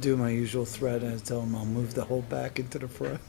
do my usual thread and tell them I'll move the whole back into the front.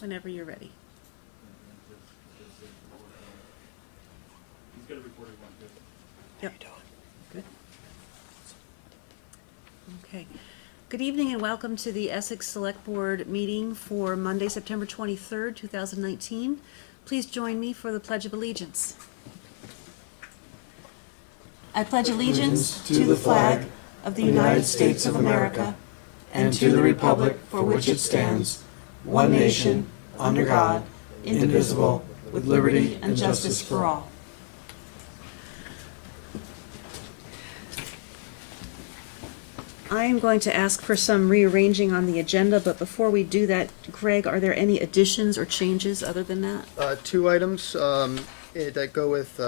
Whenever you're ready. He's got a report at 1:50. Yep. Good. Okay. Good evening and welcome to the Essex Selectboard meeting for Monday, September 23rd, 2019. Please join me for the Pledge of Allegiance. I pledge allegiance to the flag of the United States of America and to the republic for which it stands, one nation, under God, indivisible, with liberty and justice for all. I am going to ask for some rearranging on the agenda, but before we do that, Greg, are there any additions or changes other than that? Two items that go with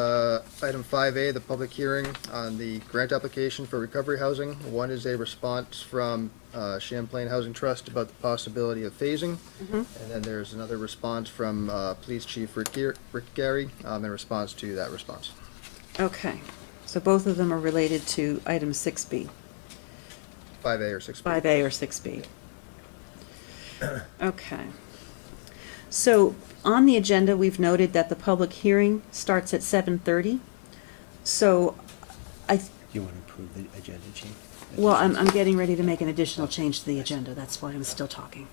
item 5A, the public hearing on the grant application for recovery housing. One is a response from Champlain Housing Trust about the possibility of phasing. And then there's another response from Police Chief Rick Gary in response to that response. Okay, so both of them are related to item 6B. 5A or 6B. 5A or 6B. Okay. So on the agenda, we've noted that the public hearing starts at 7:30. So You want to approve the agenda change? well, I'm getting ready to make an additional change to the agenda. That's why I'm still talking.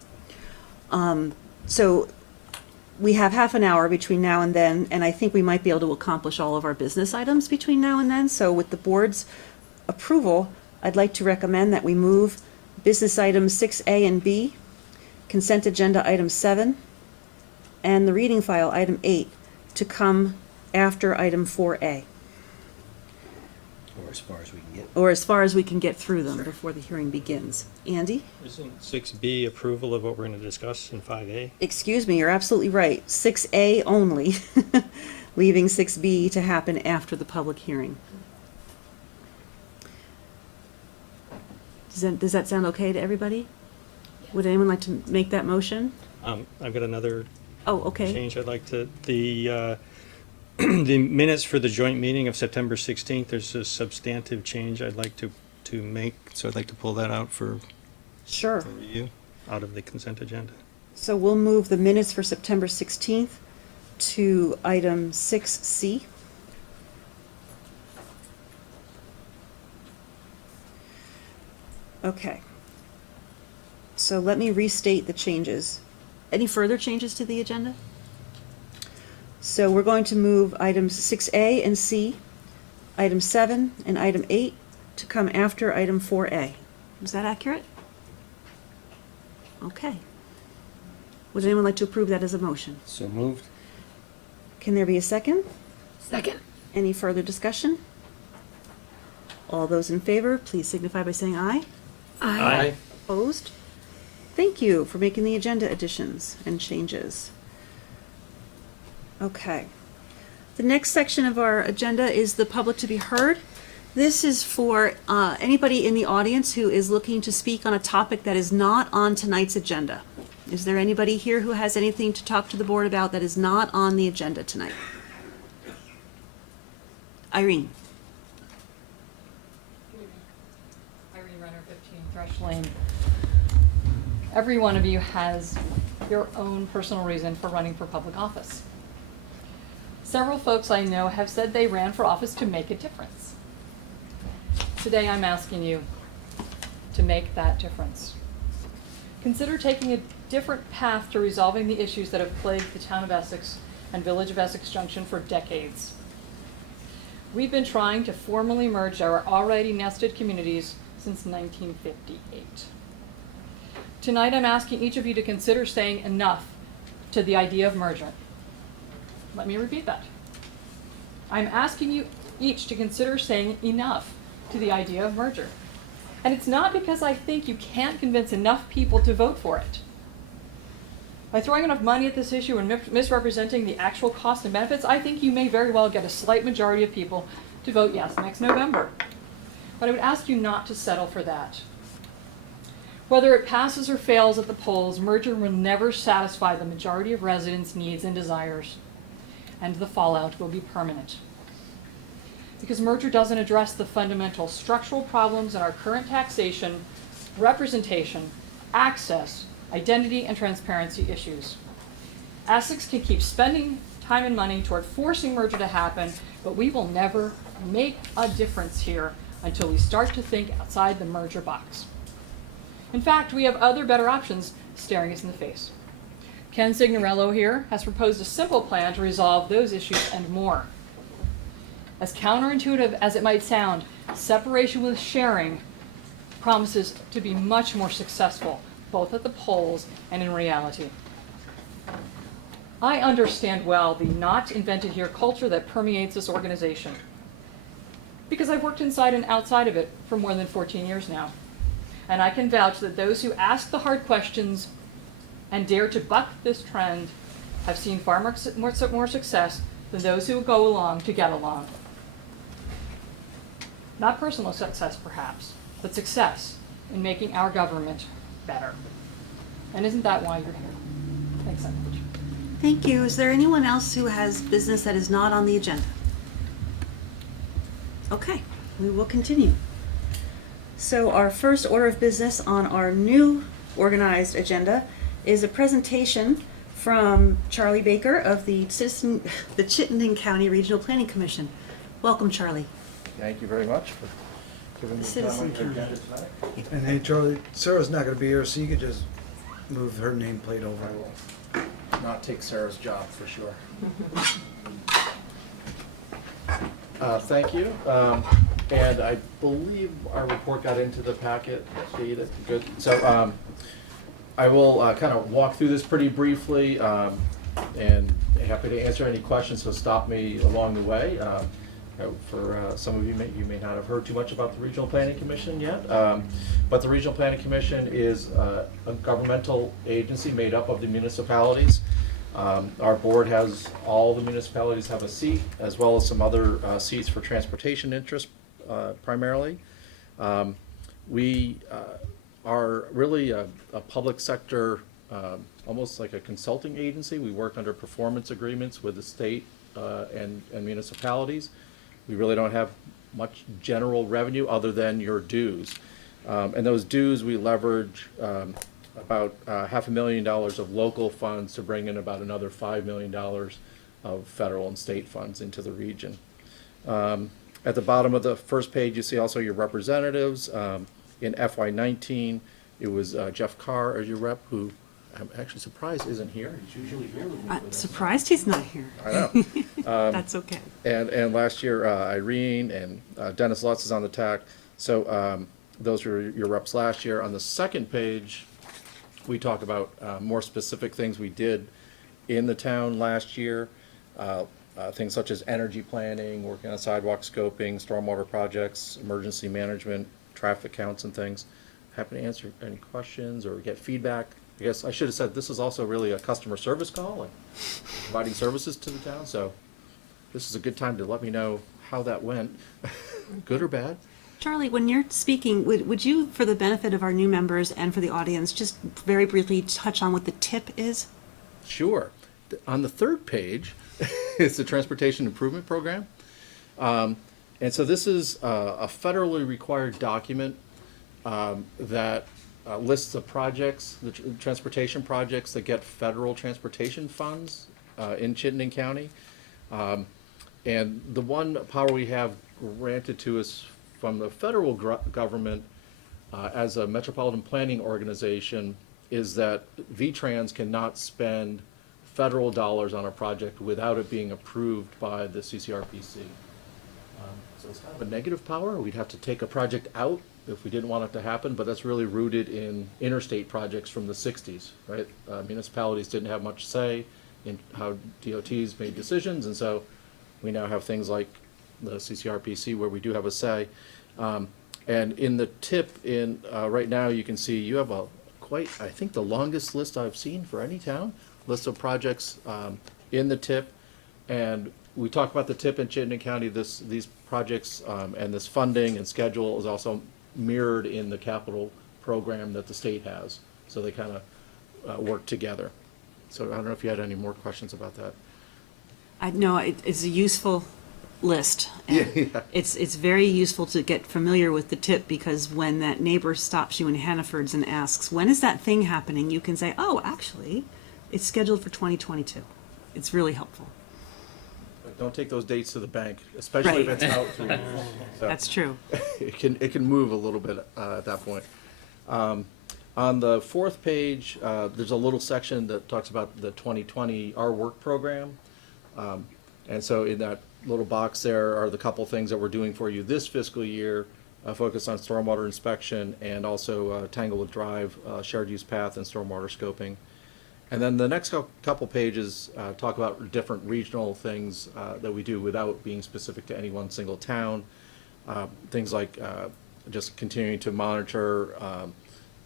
So we have half an hour between now and then, and I think we might be able to accomplish all of our business items between now and then. So with the board's approval, I'd like to recommend that we move business items 6A and B, consent agenda item 7, and the reading file item 8 to come after item 4A, Or as far as we can get. or as far as we can get through them before the hearing begins. Andy? Isn't 6B approval of what we're going to discuss in 5A? Excuse me, you're absolutely right. 6A only, leaving 6B to happen after the public hearing. Does that sound okay to everybody? Would anyone like to make that motion? I've got another Oh, okay. change I'd like to, the minutes for the joint meeting of September 16th, there's a substantive change I'd like to make, so I'd like to pull that out for Sure. review out of the consent agenda. So we'll move the minutes for September 16th to item 6C. Okay. So let me restate the changes. Any further changes to the agenda? So we're going to move items 6A and C, item 7 and item 8 to come after item 4A. Is that accurate? Okay. Would anyone like to approve that as a motion? So moved? Can there be a second? Second. Any further discussion? All those in favor, please signify by saying aye. Aye. Opposed? Thank you for making the agenda additions and changes. Okay. The next section of our agenda is the public to be heard. This is for anybody in the audience who is looking to speak on a topic that is not on tonight's agenda. Is there anybody here who has anything to talk to the board about that is not on the agenda tonight? Irene? Irene Renner, 15 Thrush Lane. Every one of you has your own personal reason for running for public office. Several folks I know have said they ran for office to make a difference. Today I'm asking you to make that difference. Consider taking a different path to resolving the issues that have plagued the town of Essex and village of Essex Junction for decades. We've been trying to formally merge our already nested communities since 1958. Tonight I'm asking each of you to consider saying enough to the idea of merger. Let me repeat that. I'm asking you each to consider saying enough to the idea of merger. And it's not because I think you can't convince enough people to vote for it. By throwing enough money at this issue and misrepresenting the actual cost and benefits, I think you may very well get a slight majority of people to vote yes next November. But I would ask you not to settle for that. Whether it passes or fails at the polls, merger will never satisfy the majority of residents' needs and desires, and the fallout will be permanent. Because merger doesn't address the fundamental structural problems in our current taxation, representation, access, identity, and transparency issues. Essex can keep spending time and money toward forcing merger to happen, but we will never make a difference here until we start to think outside the merger box. In fact, we have other better options staring us in the face. Ken Signorello here has proposed a simple plan to resolve those issues and more. As counterintuitive as it might sound, separation with sharing promises to be much more successful, both at the polls and in reality. I understand well the not invented here culture that permeates this organization, because I've worked inside and outside of it for more than 14 years now. And I can vouch that those who ask the hard questions and dare to buck this trend have seen far more success than those who go along to get along. Not personal success, perhaps, but success in making our government better. And isn't that why you're here? Thanks so much. Thank you. Is there anyone else who has business that is not on the agenda? Okay, we will continue. So our first order of business on our new organized agenda is a presentation from Charlie Baker of the Chittenden County Regional Planning Commission. Welcome, Charlie. Thank you very much for giving me time on your agenda tonight. And hey, Charlie, Sarah's not gonna be here, so you could just move her nameplate over. I will not take Sarah's job for sure. Thank you. And I believe our report got into the packet. Good. So I will kind of walk through this pretty briefly, and happy to answer any questions, so stop me along the way. For some of you may not have heard too much about the Regional Planning Commission yet, but the Regional Planning Commission is a governmental agency made up of the municipalities. Our board has, all the municipalities have a seat, as well as some other seats for transportation interests, primarily. We are really a public sector, almost like a consulting agency. We work under performance agreements with the state and municipalities. We really don't have much general revenue other than your dues. And those dues we leverage about $500,000 of local funds to bring in about another $5 million of federal and state funds into the region. At the bottom of the first page, you see also your representatives. In FY19, it was Jeff Carr as your rep, who I'm actually surprised isn't here. He's usually here with me. I'm surprised he's not here. I know. That's okay. And last year, Irene and Dennis Lutz is on the TAC. So those were your reps last year. On the second page, we talk about more specific things we did in the town last year. Things such as energy planning, working on sidewalk scoping, stormwater projects, emergency management, traffic counts and things. Happy to answer any questions or get feedback. I guess I should have said this is also really a customer service call, like providing services to the town. So this is a good time to let me know how that went, good or bad. Charlie, when you're speaking, would you, for the benefit of our new members and for the audience, just very briefly touch on what the TIP is? Sure. On the third page, it's the Transportation Improvement Program. And so this is a federally required document that lists the projects, the transportation projects that get federal transportation funds in Chittenden County. And the one power we have granted to us from the federal government as a metropolitan planning organization is that VTrans cannot spend federal dollars on a project without it being approved by the CCRPC. So it's kind of a negative power. We'd have to take a project out if we didn't want it to happen, but that's really rooted in interstate projects from the 60s, right? Municipalities didn't have much say in how DOTs made decisions, and so we now have things like the CCRPC where we do have a say. And in the tip, right now you can see you have I think the longest list I've seen for any town, list of projects in the tip. And we talk about the tip in Chittenden County. These projects and this funding and schedule is also mirrored in the capital program that the state has. So they kind of work together. So I don't know if you had any more questions about that. No, it's a useful list. And Yeah. It's very useful to get familiar with the tip, because when that neighbor stops you in Hannaford's and asks, when is that thing happening? You can say, oh, actually, it's scheduled for 2022. It's really helpful. But don't take those dates to the bank, especially if Right. it's out through. So That's true. it can move a little bit at that point. On the fourth page, there's a little section that talks about the 2020 Our Work program. And so in that little box there are the couple things that we're doing for you this fiscal year, focused on stormwater inspection and also Tanglewood Drive, shared use path and stormwater scoping. And then the next couple pages talk about different regional things that we do without being specific to any one single town. Things like just continuing to monitor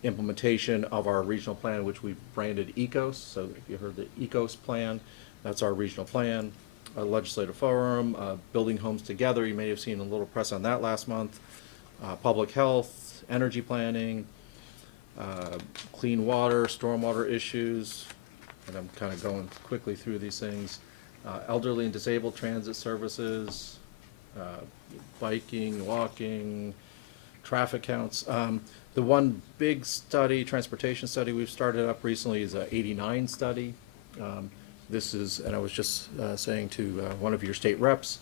implementation of our regional plan, which we've branded ECOS. So if you heard the ECOS plan, that's our regional plan. A legislative forum, building homes together. You may have seen a little press on that last month. Public health, energy planning, clean water, stormwater issues. And I'm kind of going quickly through these things. Elderly and disabled transit services, biking, walking, traffic counts. The one big study, transportation study we've started up recently is a 89 study. This is, and I was just saying to one of your state reps,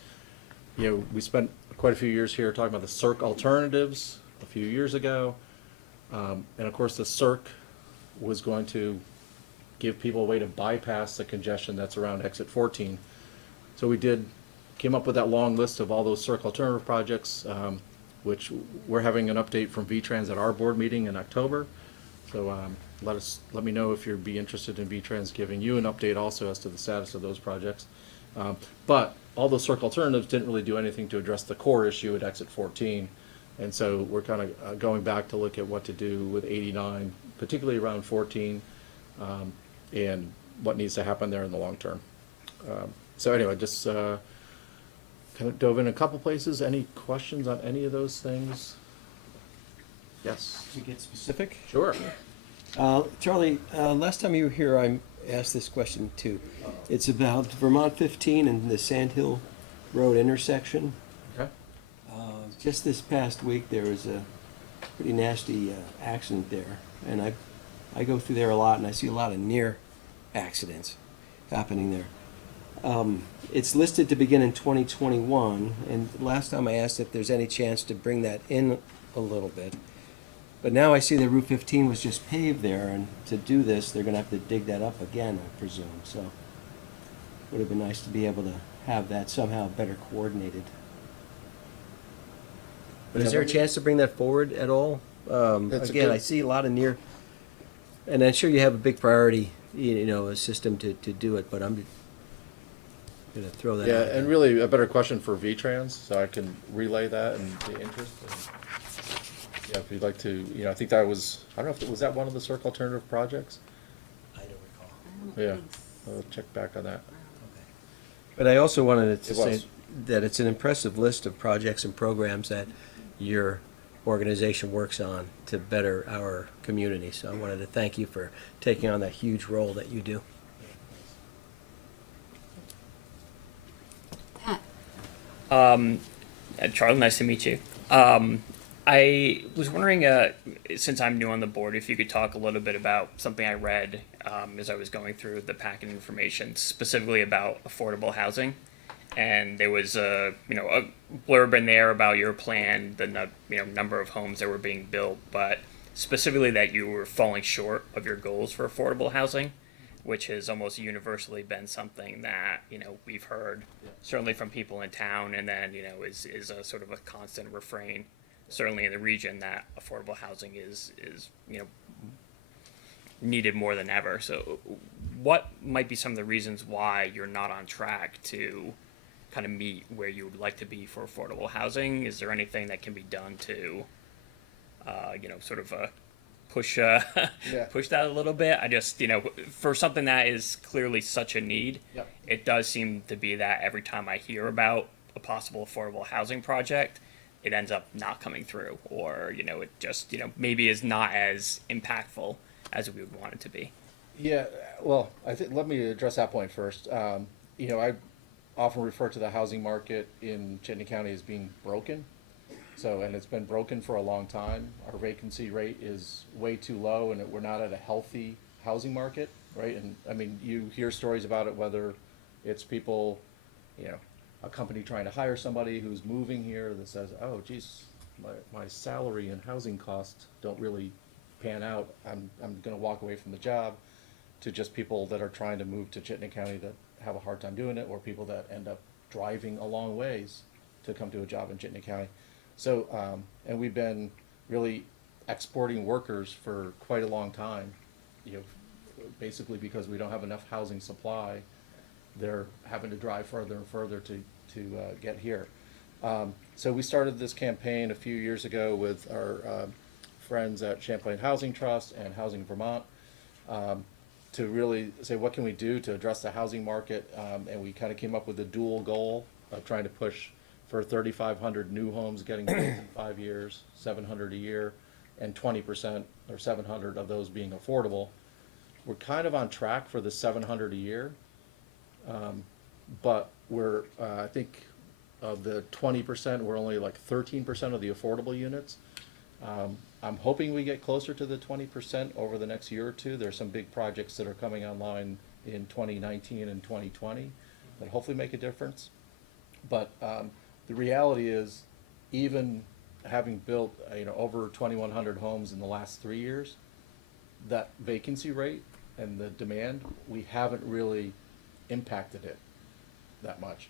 we spent quite a few years here talking about the CERC alternatives a few years ago. And of course the CERC was going to give people a way to bypass the congestion that's around exit 14. So we came up with that long list of all those CERC alternative projects, which we're having an update from VTrans at our board meeting in October. So let me know if you'd be interested in VTrans giving you an update also as to the status of those projects. But all those CERC alternatives didn't really do anything to address the core issue at exit 14. And so we're kind of going back to look at what to do with 89, particularly around 14, and what needs to happen there in the long term. So anyway, just kind of dove in a couple places. Any questions on any of those things? Yes. To get specific? Sure. Charlie, last time you were here, I asked this question too. It's about Vermont 15 and the Sandhill Road intersection. Okay. Just this past week, there was a pretty nasty accident there, and I go through there a lot, and I see a lot of near accidents happening there. It's listed to begin in 2021, and last time I asked if there's any chance to bring that in a little bit. But now I see that Route 15 was just paved there, and to do this, they're gonna have to dig that up again, I presume, so. Would have been nice to be able to have that somehow better coordinated. But is there a chance to bring that forward at all? That's a Again, good- I see a lot of near, and I'm sure you have a big priority, a system to do it, but I'm gonna throw that Yeah, out there. and really a better question for VTrans, so I can relay that and the interest. Yeah, if you'd like to, I think that was, I don't know was that one of the CERC alternative projects? I don't recall. Yeah, I'll check back on that. But I also wanted to It say, was. that it's an impressive list of projects and programs that your organization works on to better our community. So I wanted to thank you for taking on that huge role that you do. Pat? Charlie, nice to meet you. I was wondering, since I'm new on the board, if you could talk a little bit about something I read as I was going through the packet information, specifically about affordable housing. And there was a blurb in there about your plan, the number of homes that were being built, but specifically that you were falling short of your goals for affordable housing, which has almost universally been something that we've heard, certainly from people in town, and then is a sort of a constant refrain, certainly in the region, that affordable housing is needed more than ever. So, what might be some of the reasons why you're not on track to kind of meet where you would like to be for affordable housing? Is there anything that can be done to, sort of push push that a little bit? I just, for something that is clearly such a need, Yep. it does seem to be that every time I hear about a possible affordable housing project, it ends up not coming through, or it just maybe is not as impactful as we would want it to be. Yeah, well, I think let me address that point first. I often refer to the housing market in Chittenden County as being broken. So, and it's been broken for a long time. Our vacancy rate is way too low, and we're not at a healthy housing market, right? And I mean, you hear stories about it, whether it's people, a company trying to hire somebody who's moving here that says, oh, geez, my salary and housing costs don't really pan out. I'm going to walk away from the job, to just people that are trying to move to Chittenden County that have a hard time doing it, or people that end up driving a long ways to come to a job in Chittenden County. So, and we've been really exporting workers for quite a long time, basically because we don't have enough housing supply. They're having to drive further and further to get here. So we started this campaign a few years ago with our friends at Champlain Housing Trust and Housing Vermont, to really say, what can we do to address the housing market? And we kind of came up with a dual goal of trying to push for 3,500 new homes getting built in 5 years, 700 a year, and 20% or 700 of those being affordable. We're kind of on track for the 700 a year, but we're, I think, of the 20%, we're only like 13% of the affordable units. I'm hoping we get closer to the 20% over the next year or two. There's some big projects that are coming online in 2019 and 2020 that hopefully make a difference. But the reality is, even having built over 2,100 homes in the last 3 years, that vacancy rate and the demand, we haven't really impacted it that much.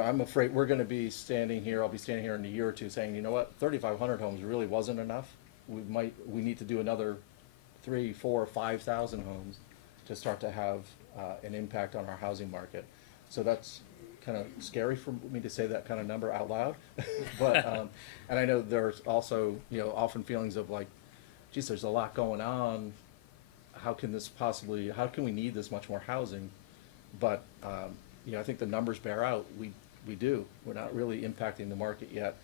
I'm afraid we're going to be standing here. I'll be standing here in a year or two saying, 3,500 homes really wasn't enough. We need to do another 3,000, 4,000, 5,000 homes to start to have an impact on our housing market. So that's kind of scary for me to say that kind of number out loud. But and I know there's also often feelings of like, geez, there's a lot going on. How can we need this much more housing? But I think the numbers bear out. We do. We're not really impacting the market yet.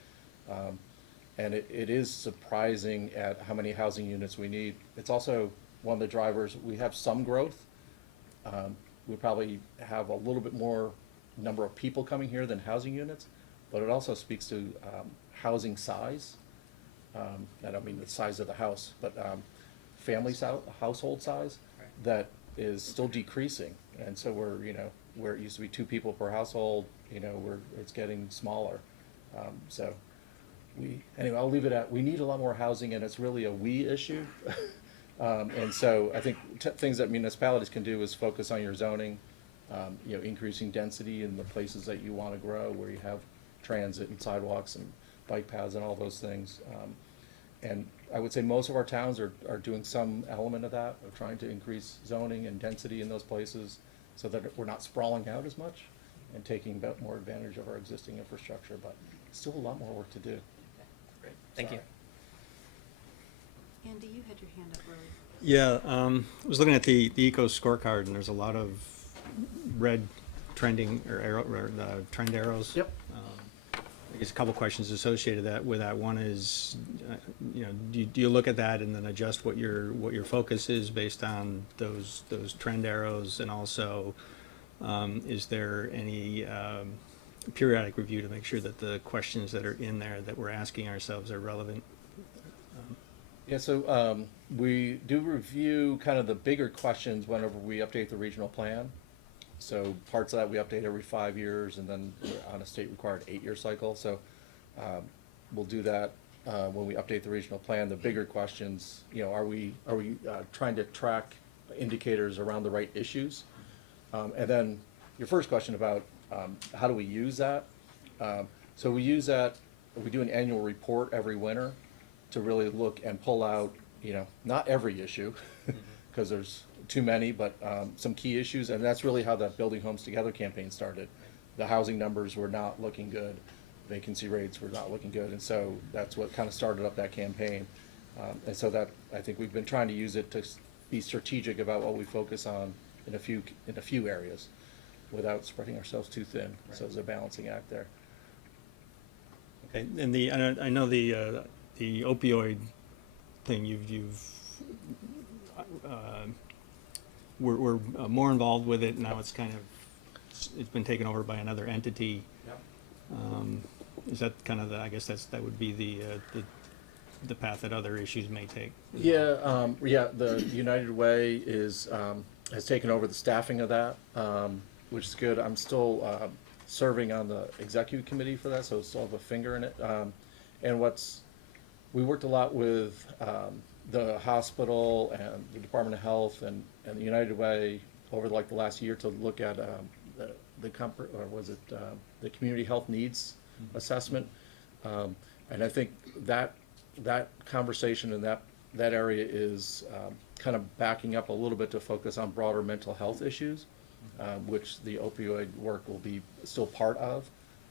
And it is surprising at how many housing units we need. It's also one of the drivers. We have some growth. We probably have a little bit more number of people coming here than housing units, but it also speaks to housing size. I don't mean the size of the house, but household size that is still decreasing. And so we're, where it used to be 2 people per household, it's getting smaller. Anyway, I'll leave it at, we need a lot more housing, and it's really a we issue. And so I think things that municipalities can do is focus on your zoning, increasing density in the places that you want to grow, where you have transit and sidewalks and bike paths and all those things. And I would say most of our towns are doing some element of that, of trying to increase zoning and density in those places so that we're not sprawling out as much and taking more advantage of our existing infrastructure, but still a lot more work to do. Great. Thank you. Andy, you had your hand up earlier. Yeah, I was looking at the eco scorecard, and there's a lot of red trending or arrow, or the trend arrows. Yep. I guess a couple questions associated with that. One is, do you look at that and then adjust what your focus is based on those trend arrows, and also is there any periodic review to make sure that the questions that are in there that we're asking ourselves are relevant? Yeah, so we do review kind of the bigger questions whenever we update the regional plan. So parts of that we update every 5 years, and then we're on a state required 8-year cycle. So we'll do that when we update the regional plan. The bigger questions, are we trying to track indicators around the right issues? And then your first question about how do we use that? So we use that. We do an annual report every winter to really look and pull out, not every issue, because there's too many, but some key issues, and that's really how that Building Homes Together campaign started. The housing numbers were not looking good, vacancy rates were not looking good, and so that's what kind of started up that campaign. And so that, I think we've been trying to use it to be strategic about what we focus on in a few areas, without spreading ourselves too thin. Right. So there's a balancing act there. Okay, and I know the opioid thing, we're more involved with it now. It's been taken over by another entity. Yep. Is that kind of I guess that would be the path that other issues may take? Yeah, the United Way has taken over the staffing of that, which is good. I'm still serving on the executive committee for that, so I still have a finger in it. And we worked a lot with the hospital and the Department of Health and the United Way over the last year to look at the community health needs assessment, and I think that conversation and that area is kind of backing up a little bit to focus on broader mental health issues, which the opioid work will be still part of,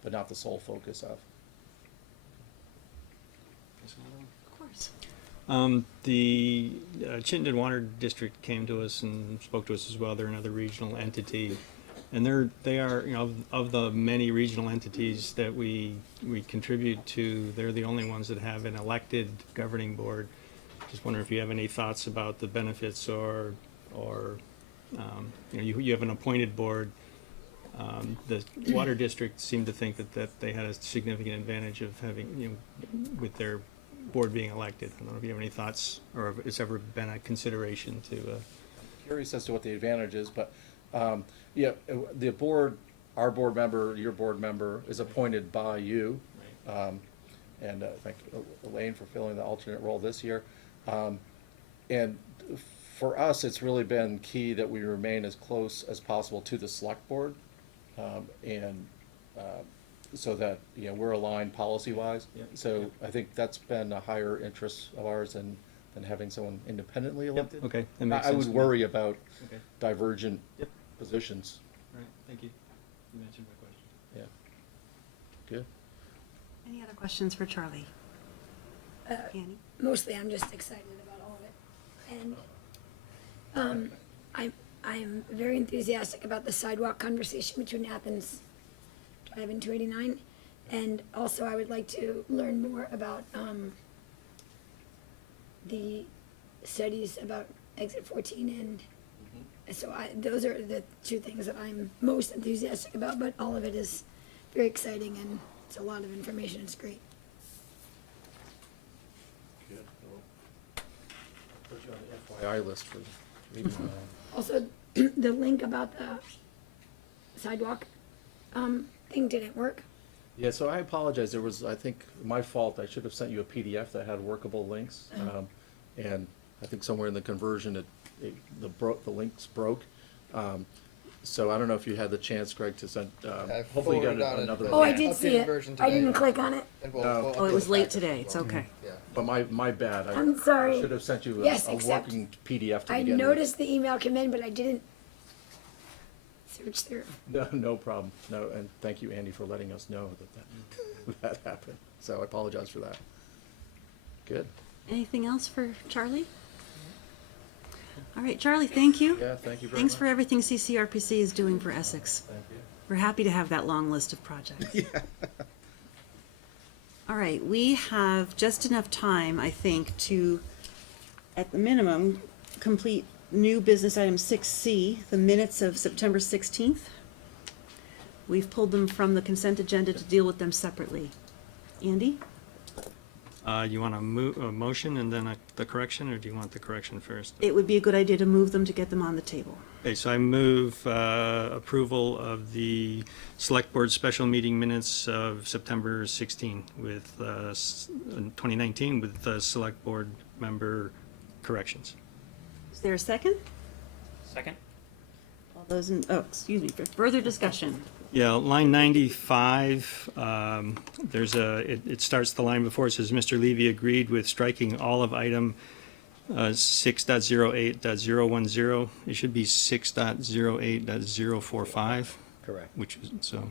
but not the sole focus of. Of course. The Chittenden Water District came to us and spoke to us as well. They're another regional entity, and they are of the many regional entities that we contribute to, they're the only ones that have an elected governing board. Just wondering if you have any thoughts about the benefits, or you have an appointed board. The water district seemed to think that they had a significant advantage of having with their board being elected. I don't know if you have any thoughts, or if it's ever been a consideration to. Curious as to what the advantage is, but the board, our board member, your board member, is appointed by you, and thank Elaine for filling the alternate role this year. And for us, it's really been key that we remain as close as possible to the select board, and so that we're aligned policy-wise. Yeah. So I think that's been a higher interest of ours than having someone independently elected. Yep. Okay, that makes sense. I would worry about Okay. divergent Yep. positions. Right. Thank you. You answered my question. Yeah. Good. Any other questions for Charlie? Annie? Mostly, I'm just excited about all of it. And I'm very enthusiastic about the sidewalk conversation between Athens Drive and 289. And also, I would like to learn more about the studies about exit 14, and so those are the two things that I'm most enthusiastic about, but all of it is very exciting, and it's a lot of information. It's great. Good. Well, put you on the FYI list for meeting. Also, the link about the sidewalk thing didn't work. Yeah, so I apologize. There was, I think, my fault. I should have sent you a PDF that had workable links, and I think somewhere in the conversion, the links broke. So I don't know if you had the chance, Greg, to send. Hopefully, you got another. Oh, I link. did see it. I didn't click on it. Oh, it was late today. It's okay. But my bad. I'm sorry. I should have sent you Yes, a except working PDF to I begin with. noticed the email come in, but I didn't search through. No problem. No, and thank you, Andy, for letting us know that happened. So I apologize for that. Good. Anything else for Charlie? All right, Charlie, thank you. Yeah, thank you very Thanks much. for everything CCRPC is doing for Essex. Thank you. We're happy to have that long list of projects. All right, we have just enough time, I think, to, at the minimum, complete new business item 6C, the minutes of September 16th. We've pulled them from the consent agenda to deal with them separately. Andy? You want a motion and then the correction, or do you want the correction first? It would be a good idea to move them to get them on the table. Okay, so I move approval of the Select Board special meeting minutes of September 16 with 2019 with Select Board member corrections. Is there a second? Second? All those in, oh, excuse me, for further discussion. Yeah, line 95, there's it starts the line before, it says, Mr. Levy agreed with striking all of item 6.08.010. It should be 6.08.045, Correct. which is, so,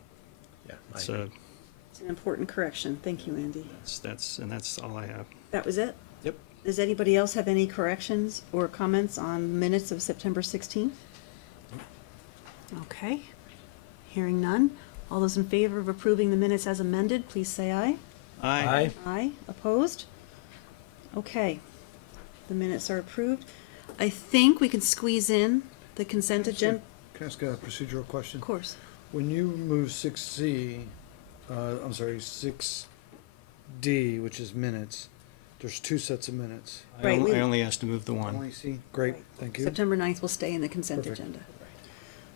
Yeah. it's, It's an important correction. Thank you, Andy. that's all I have. That was it? Yep. Does anybody else have any corrections or comments on minutes of September 16th? Okay. Hearing none. All those in favor of approving the minutes as amended, please say aye. Aye. Aye. Opposed? Okay. The minutes are approved. I think we can squeeze in the consent agenda. Can I ask a procedural question? Of course. When you move 6C, I'm sorry, 6D, which is minutes, there's two sets of minutes. Right, we- I only asked to move the one. Only C? Great, thank you. September 9th will stay in the consent Perfect. agenda.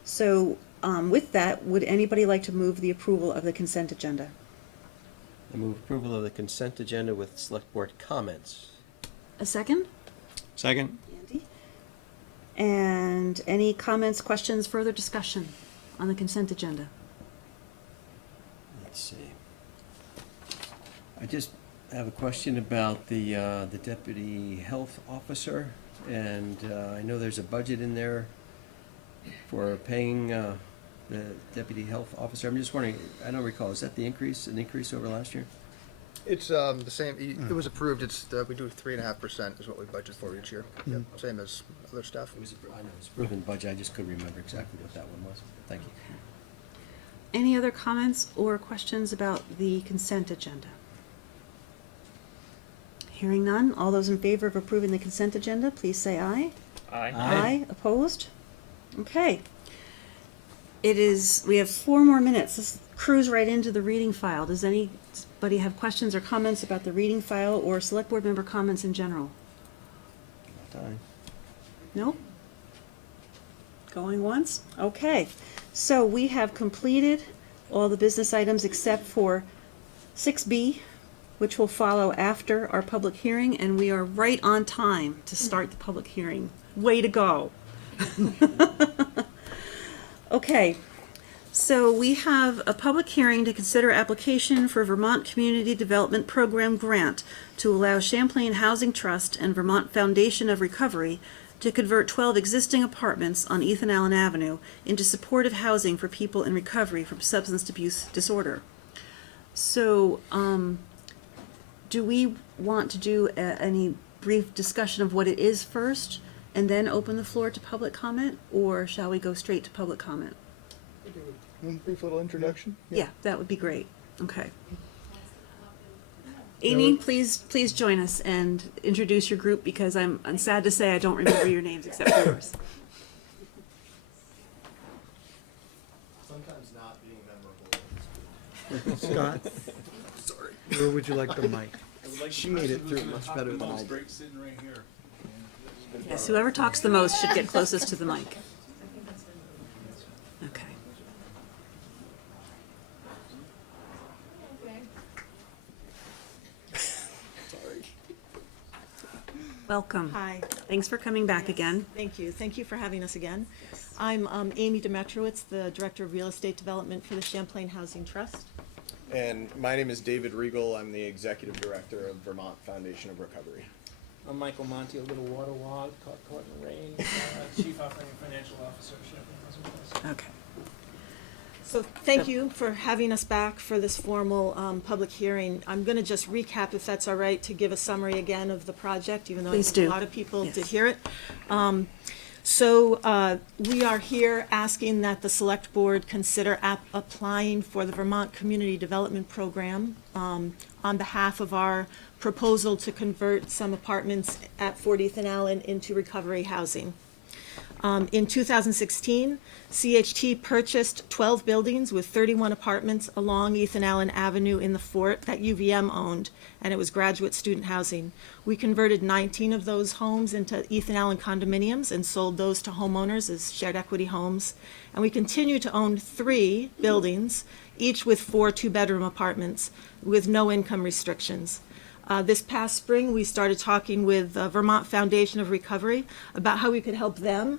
So, with that, would anybody like to move the approval of the consent agenda? I move approval of the consent agenda with select board comments. A second? Second? Andy? And any comments, questions, further discussion on the consent agenda? Let's see. I just have a question about the deputy health officer, and I know there's a budget in there for paying the deputy health officer. I'm just wondering, I don't recall, is that an increase over last year? It's the same, it was approved, it's, we do 3.5% is what we budget for each year. Yep, same as other stuff. I know it's approved in budget, I just couldn't remember exactly what that one was. Thank you. Any other comments or questions about the consent agenda? Hearing none, all those in favor of approving the consent agenda, please say aye. Aye. Aye. Opposed? Okay. We have 4 more minutes. Let's cruise right into the reading file. Does anybody have questions or comments about the reading file or select board member comments in general? Time. No? Going once? Okay. So we have completed all the business items except for 6B, which will follow after our public hearing, and we are right on time to start the public hearing. Way to go. Okay, so we have a public hearing to consider application for Vermont Community Development Program grant to allow Champlain Housing Trust and Vermont Foundation of Recovery to convert 12 existing apartments on Ethan Allen Avenue into supportive housing for people in recovery from substance abuse disorder. So, do we want to do any brief discussion of what it is first, and then open the floor to public comment, or shall we go straight to public comment? One brief little introduction? Yeah, that would be great. Okay. Amy, please join us and introduce your group, because I'm sad to say I don't remember your names except for yours. Sometimes not being memorable. Scott, where would you like the mic? She made it through much better than I did. Great sitting right here. Yes, whoever talks the most should get closest to the mic. Okay. Welcome. Hi, Thanks for coming back again. thank you. Thank you for having us again. I'm Amy Demetrowitz, the Director of Real Estate Development for the Champlain Housing Trust. And my name is David Regal. I'm the Executive Director of Vermont Foundation of Recovery. I'm Michael Monty, a little waterlogged, caught in the rain, Chief Operating Financial Officer of Champlain Housing Trust. Okay. So thank you for having us back for this formal public hearing. I'm going to just recap, if that's all right, to give a summary again of the project, even though I Please think do. a lot of people Yes. did hear it. So we are here asking that the Select Board consider applying for the Vermont Community Development Program on behalf of our proposal to convert some apartments at 40th and Allen into recovery housing. In 2016, CHT purchased 12 buildings with 31 apartments along Ethan Allen Avenue in the Fort that UVM owned, and it was graduate student housing. We converted 19 of those homes into Ethan Allen condominiums and sold those to homeowners as shared equity homes. And we continue to own 3 buildings, each with 4 two-bedroom apartments with no income restrictions. This past spring, we started talking with the Vermont Foundation of Recovery about how we could help them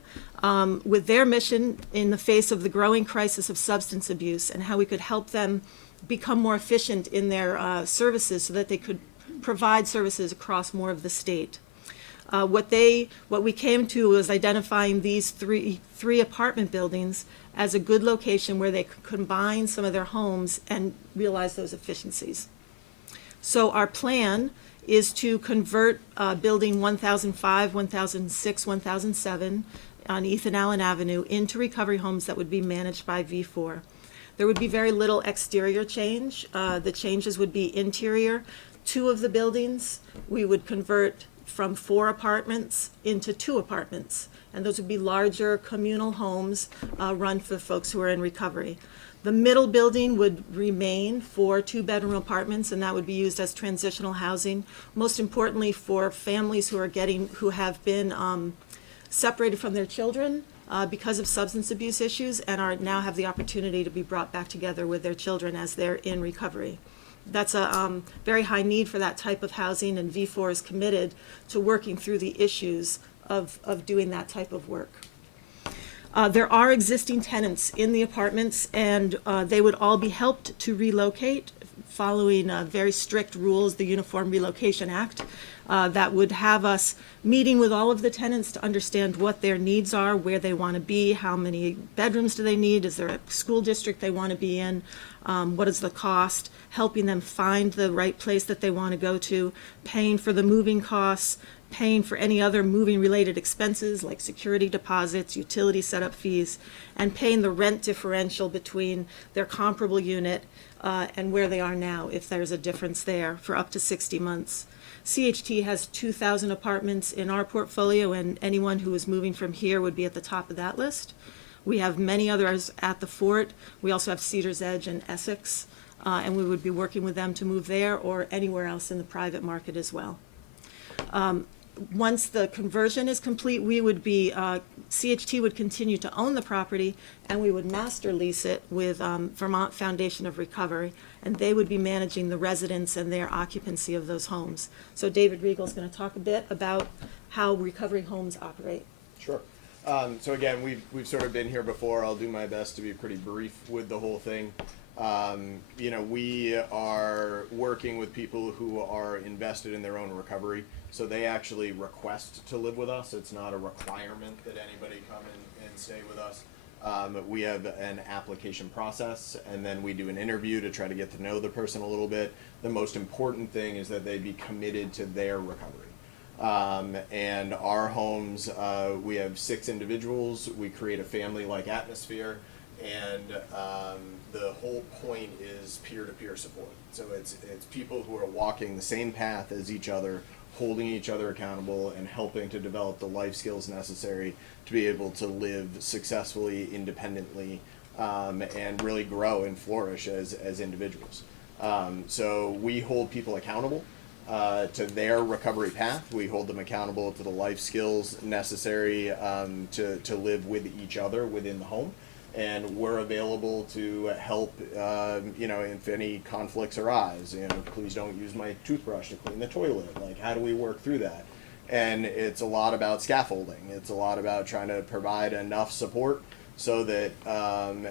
with their mission in the face of the growing crisis of substance abuse, and how we could help them become more efficient in their services so that they could provide services across more of the state. What we came to was identifying these three apartment buildings as a good location where they could combine some of their homes and realize those efficiencies. So our plan is to convert building 1005, 1006, 1007 on Ethan Allen Avenue into recovery homes that would be managed by V4. There would be very little exterior change. The changes would be interior. 2 of the buildings we would convert from 4 apartments into 2 apartments, and those would be larger communal homes run for folks who are in recovery. The middle building would remain for 2-bedroom apartments, and that would be used as transitional housing, most importantly for families who have been separated from their children because of substance abuse issues and now have the opportunity to be brought back together with their children as they're in recovery. That's a very high need for that type of housing, and V4 is committed to working through the issues of doing that type of work. There are existing tenants in the apartments, and they would all be helped to relocate following very strict rules, the Uniform Relocation Act, that would have us meeting with all of the tenants to understand what their needs are, where they want to be, how many bedrooms do they need, is there a school district they want to be in, what is the cost, helping them find the right place that they want to go to, paying for the moving costs, paying for any other moving related expenses like security deposits, utility setup fees, and paying the rent differential between their comparable unit and where they are now, if there's a difference there, for up to 60 months. CHT has 2,000 apartments in our portfolio, and anyone who is moving from here would be at the top of that list. We have many others at the Fort. We also have Cedars Edge and Essex, and we would be working with them to move there or anywhere else in the private market as well. Once the conversion is complete, we would be, CHT would continue to own the property, and we would master lease it with Vermont Foundation of Recovery, and they would be managing the residents and their occupancy of those homes. So David Regal is going to talk a bit about how recovery homes operate. Sure. So again, we've sort of been here before. I'll do my best to be pretty brief with the whole thing. We are working with people who are invested in their own recovery, so they actually request to live with us. It's not a requirement that anybody come and stay with us. We have an application process, and then we do an interview to try to get to know the person a little bit. The most important thing is that they be committed to their recovery. And our homes, we have 6 individuals. We create a family-like atmosphere. And the whole point is peer-to-peer support. So it's people who are walking the same path as each other, holding each other accountable, and helping to develop the life skills necessary to be able to live successfully, independently, and really grow and flourish as individuals. So we hold people accountable to their recovery path. We hold them accountable to the life skills necessary to live with each other within the home. And we're available to help, if any conflicts arise. Please don't use my toothbrush to clean the toilet. Like, how do we work through that? And it's a lot about scaffolding. It's a lot about trying to provide enough support so that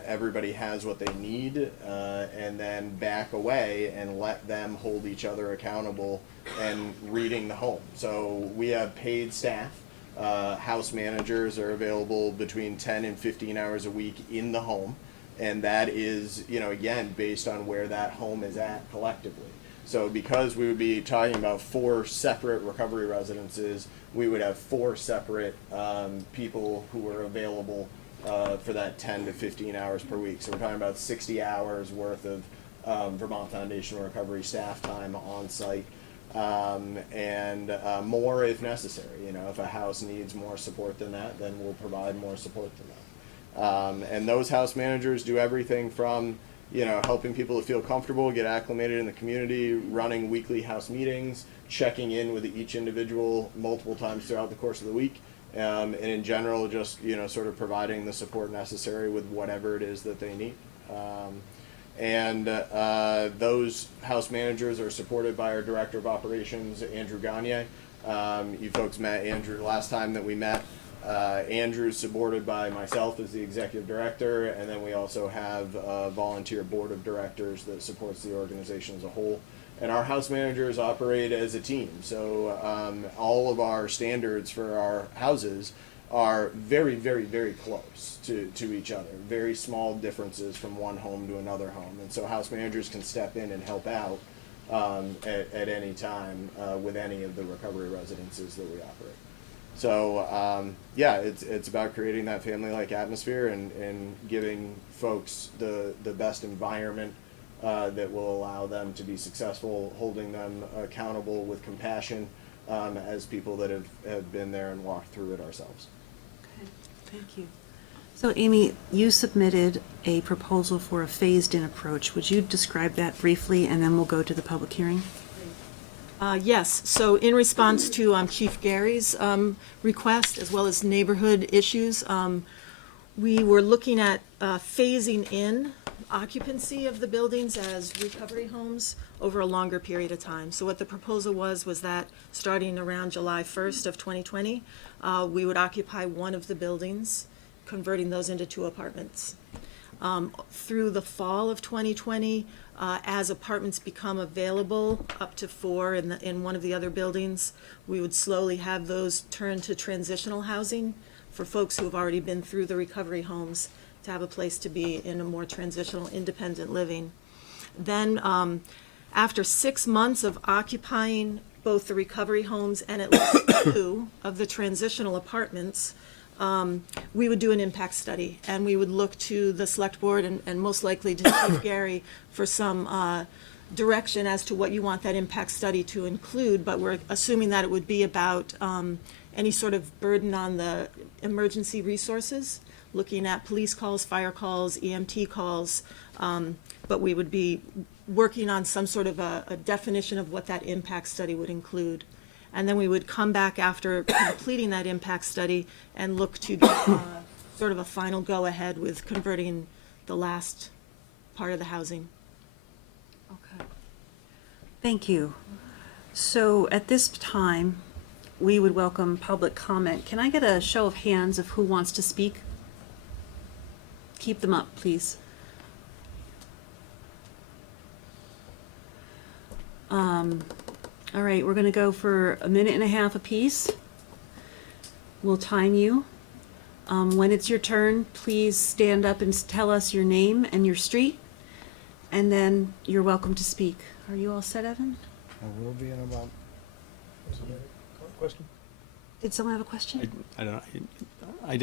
everybody has what they need, and then back away and let them hold each other accountable and reading the home. So we have paid staff. House managers are available between 10 and 15 hours a week in the home, and that is, again, based on where that home is at collectively. So because we would be talking about 4 separate recovery residences, we would have 4 separate people who were available for that 10 to 15 hours per week. So we're talking about 60 hours worth of Vermont Foundation Recovery staff time on site, and more if necessary. You know, if a house needs more support than that, then we'll provide more support than that. And those house managers do everything from, you know, helping people to feel comfortable, get acclimated in the community, running weekly house meetings, checking in with each individual multiple times throughout the course of the week, and in general, just, you know, sort of providing the support necessary with whatever it is that they need. Those house managers are supported by our Director of Operations, Andrew Gagne. You folks met Andrew last time that we met. Andrew's supported by myself as the Executive Director, and then we also have a volunteer board of directors that supports the organization as a whole. And our house managers operate as a team, so all of our standards for our houses are very, very, very close to each other. Very small differences from one home to another home, and so house managers can step in and help out at any time with any of the recovery residences that we operate. So yeah, it's about creating that family-like atmosphere and giving folks the best environment that will allow them to be successful, holding them accountable with compassion as people that have been there and walked through it ourselves. Okay, thank you. So Amy, you submitted a proposal for a phased-in approach. Would you describe that briefly, and then we'll go to the public hearing? Yes, so in response to Chief Gary's request, as well as neighborhood issues, we were looking at phasing in occupancy of the buildings as recovery homes over a longer period of time. So what the proposal was that starting around July 1st of 2020, we would occupy one of the buildings, converting those into 2 apartments. Through the fall of 2020, as apartments become available, up to 4 in one of the other buildings, we would slowly have those turn to transitional housing for folks who have already been through the recovery homes to have a place to be in a more transitional, independent living. Then, after 6 months of occupying both the recovery homes and at least 2 of the transitional apartments, we would do an impact study, and we would look to the select board and most likely to Chief Gary for some direction as to what you want that impact study to include, but we're assuming that it would be about any sort of burden on the emergency resources, looking at police calls, fire calls, EMT calls, but we would be working on some sort of a definition of what that impact study would include. And then we would come back after completing that impact study and look to get sort of a final go-ahead with converting the last part of the housing. Okay. Thank you. So at this time, we would welcome public comment. Can I get a show of hands of who wants to speak? Keep them up, please. All right, we're going to go for a minute and a half apiece. We'll time you. When it's your turn, please stand up and tell us your name and your street, and then you're welcome to speak. Are you all set, Evan? I will be in about. Question? Did someone have a question? I don't know. I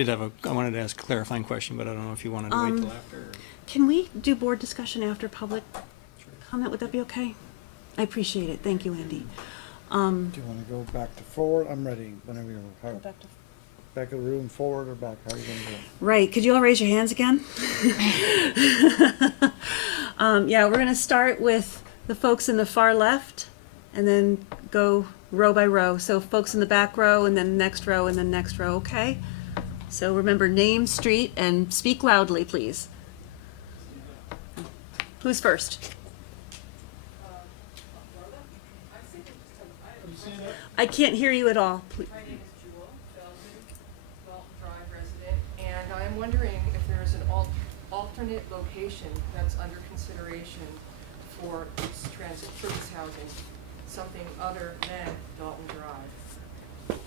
wanted to ask a clarifying question, but I don't know if you wanted to wait till after. Or... Can we do board discussion after public comment? Would that be okay? I appreciate it. Thank you, Andy. Do you want to go back to forward? I'm ready whenever you're. Go back to Back of the room, forward or back? How are you going to do it? Right. Could you all raise your hands again? Yeah, we're going to start with the folks in the far left and then go row by row. So folks in the back row and then next row and then next row, okay? So remember name, street, and speak loudly, please. Who's first? I can't hear you at all. Please. My name is Jewel Feldman, Dalton Drive resident, and I'm wondering if there's an alternate location that's under consideration for this transit, for this housing, something other than Dalton Drive.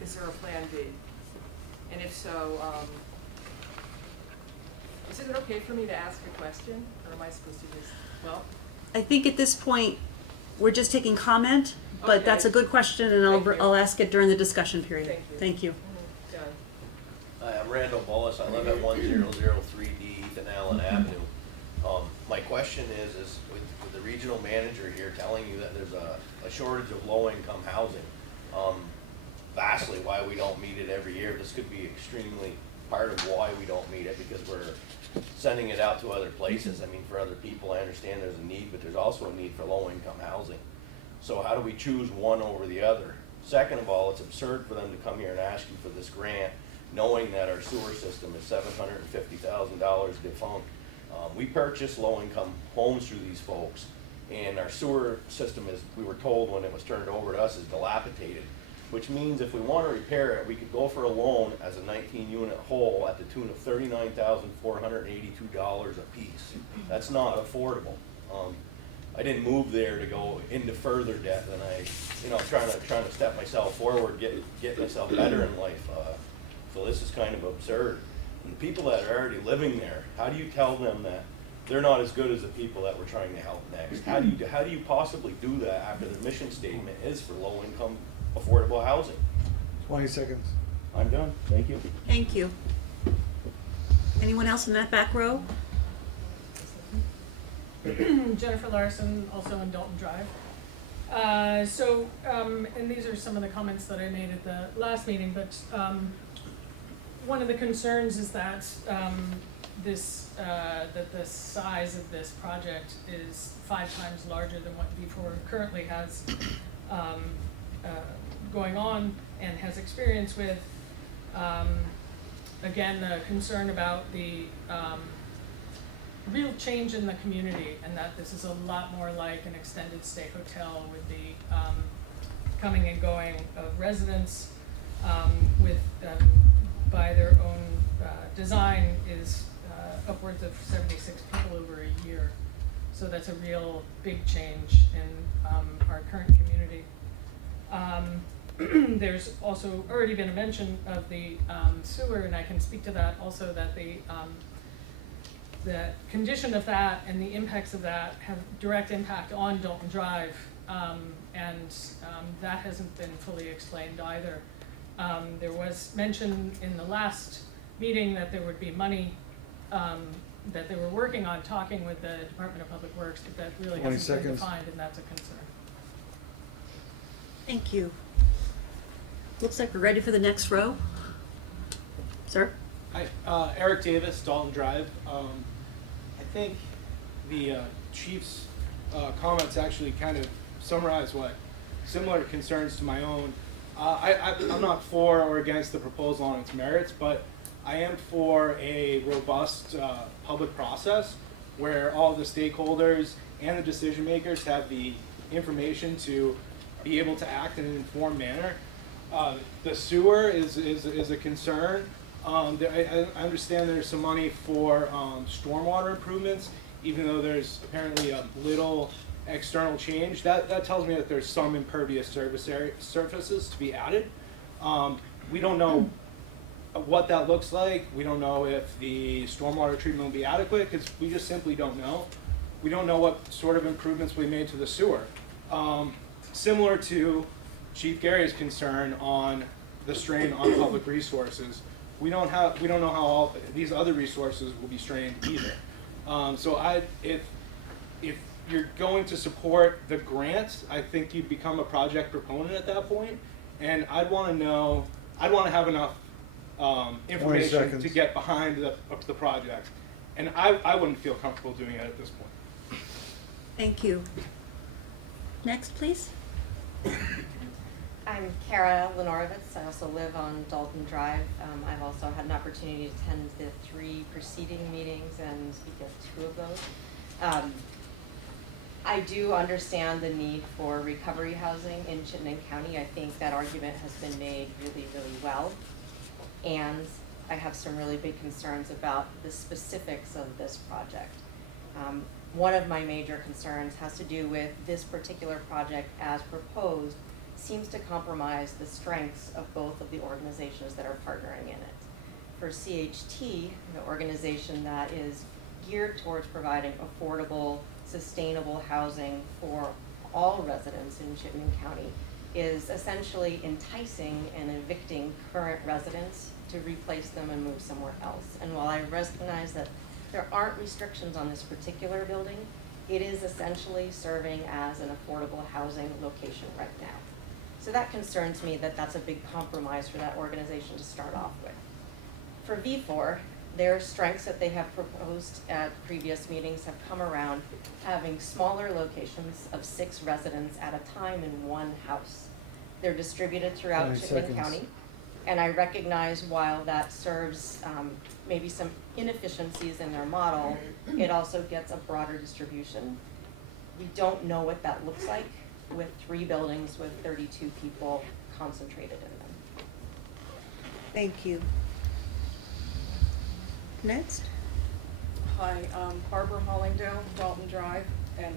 Is there a plan B? And if so, is it okay for me to ask a question, or am I supposed to just, well? I think at this point, we're just taking comment, but that's a good question, and Thank you. I'll ask it during the discussion period. Thank you. Thank you. John? Hi, I'm Randall Bullis. I live at 1003D Ethan Allen Avenue. My question is with the regional manager here telling you that there's a shortage of low-income housing, vastly why we don't meet it every year. This could be extremely part of why we don't meet it, because we're sending it out to other places. I mean, for other people, I understand there's a need, but there's also a need for low-income housing. So how do we choose one over the other? Second of all, it's absurd for them to come here and ask you for this grant, knowing that our sewer system is $750,000 defunct. We purchased low-income homes through these folks, and our sewer system is, we were told when it was turned over to us, is dilapidated, which means if we want to repair it, we could go for a loan as a 19-unit whole at the tune of $39,482 a piece. That's not affordable. I didn't move there to go into further debt, and trying to step myself forward, get myself better in life. So this is kind of absurd. And the people that are already living there, how do you tell them that they're not as good as the people that we're trying to help next? How do you possibly do that after the mission statement is for low-income, affordable housing? 20 seconds. I'm done. Thank you. Thank you. Anyone else in that back row? Jennifer Larson, also in Dalton Drive. And these are some of the comments that I made at the last meeting, but one of the concerns is that that the size of this project is 5 times larger than what V4 currently has going on and has experience with. Again, the concern about the real change in the community, and that this is a lot more like an extended stay hotel with the coming and going of residents with by their own design is upwards of 76 people over a year. So that's a real big change in our current community. There's also already been a mention of the sewer, and I can speak to that also, that the condition of that and the impacts of that have direct impact on Dalton Drive, and that hasn't been fully explained either. There was mention in the last meeting that there would be money that they were working on, talking with the Department of Public Works, but that really 20 hasn't been seconds. defined, and that's a concern. Thank you. Looks like we're ready for the next row. Sir? Hi, Eric Davis, Dalton Drive. I think the chief's comments actually kind of summarize what similar concerns to my own. I'm not for or against the proposal on its merits, but I am for a robust public process where all the stakeholders and the decision makers have the information to be able to act in an informed manner. The sewer is a concern. I understand there's some money for stormwater improvements, even though there's apparently a little external change. That tells me that there's some impervious surfaces to be added. We don't know what that looks like. We don't know if the stormwater treatment will be adequate, because we just simply don't know. We don't know what sort of improvements we made to the sewer. Similar to Chief Gary's concern on the strain on public resources, we don't know how all these other resources will be strained either. If you're going to support the grant, I think you become a project proponent at that point, and I'd want to have enough information to get behind the project, and I wouldn't feel comfortable doing it at this point. Thank you. Next, please. I'm Kara Lenorovitz. I also live on Dalton Drive. I've also had an opportunity to attend the 3 preceding meetings and speak at 2 of those. I do understand the need for recovery housing in Chittenden County. I think that argument has been made really, really well. And I have some really big concerns about the specifics of this project. One of my major concerns has to do with this particular project as proposed seems to compromise the strengths of both of the organizations that are partnering in it. For CHT, the organization that is geared towards providing affordable, sustainable housing for all residents in Chittenden County is essentially enticing and evicting current residents to replace them and move somewhere else. And while I recognize that there aren't restrictions on this particular building, it is essentially serving as an affordable housing location right now. So that concerns me that that's a big compromise for that organization to start off with. For V4, their strengths that they have proposed at previous meetings have come around having smaller locations of 6 residents at a time in one house. They're distributed throughout 20 Chittenden seconds. County. And I recognize while that serves maybe some inefficiencies in their model, it also gets a broader distribution. We don't know what that looks like with 3 buildings with 32 people concentrated in them. Thank you. Next. Hi, Barbara Hollingdale, Dalton Drive, and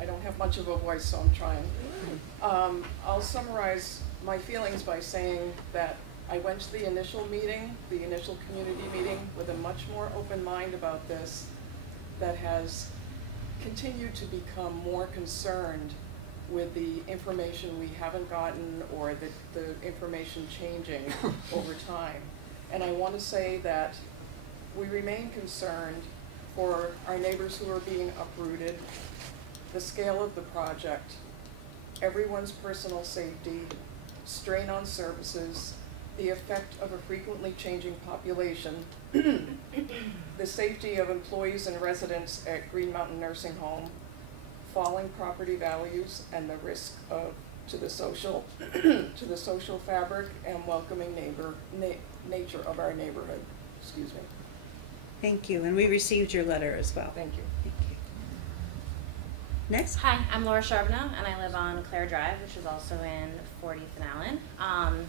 I don't have much of a voice, so I'm trying. I'll summarize my feelings by saying that I went to the initial meeting, the initial community meeting, with a much more open mind about this, that has continued to become more concerned with the information we haven't gotten or the information changing over time. And I want to say that we remain concerned for our neighbors who are being uprooted, the scale of the project, everyone's personal safety, strain on services, the effect of a frequently changing population, the safety of employees and residents at Green Mountain Nursing Home, falling property values, and the risk to the social fabric and welcoming nature of our neighborhood. Excuse me. Thank you, and we received your letter as well. Thank you. Thank you. Next. Hi, I'm Laura Charbonneau, and I live on Clare Drive, which is also in 40th and Allen.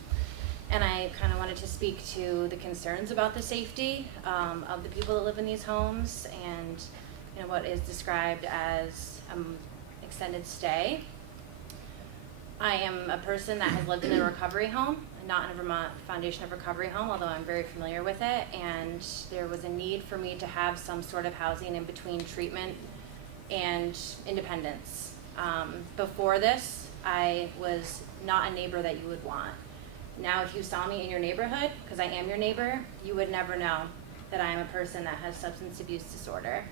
And I kind of wanted to speak to the concerns about the safety of the people that live in these homes, and what is described as extended stay. I am a person that has lived in a recovery home, not in a Vermont Foundation of Recovery home, although I'm very familiar with it, and there was a need for me to have some sort of housing in between treatment and independence. Before this, I was not a neighbor that you would want. Now, if you saw me in your neighborhood, because I am your neighbor, you would never know that I am a person that has substance abuse disorder.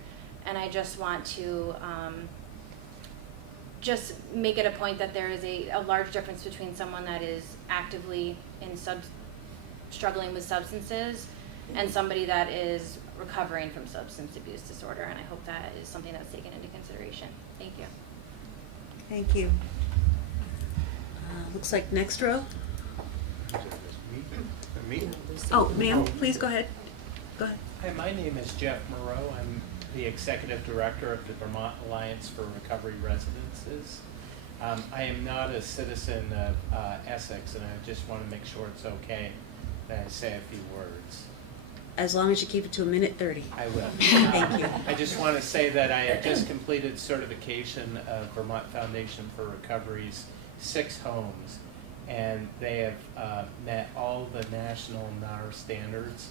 And I just want to just make it a point that there is a large difference between someone that is actively struggling with substances and somebody that is recovering from substance abuse disorder. And I hope that is something that's taken into consideration. Thank you. Thank you. Looks like next row. Me? Oh, ma'am, please go ahead. Go ahead. Hi, my name is Jeff Moreau. I'm the Executive Director of the Vermont Alliance for Recovery Residences. I am not a citizen of Essex, and I just want to make sure it's okay that I say a few words. As long as you keep it to 1:30. I will. Thank you. I just want to say that I have just completed certification of Vermont Foundation for Recovery's 6 homes, and they have met all the national NAR standards.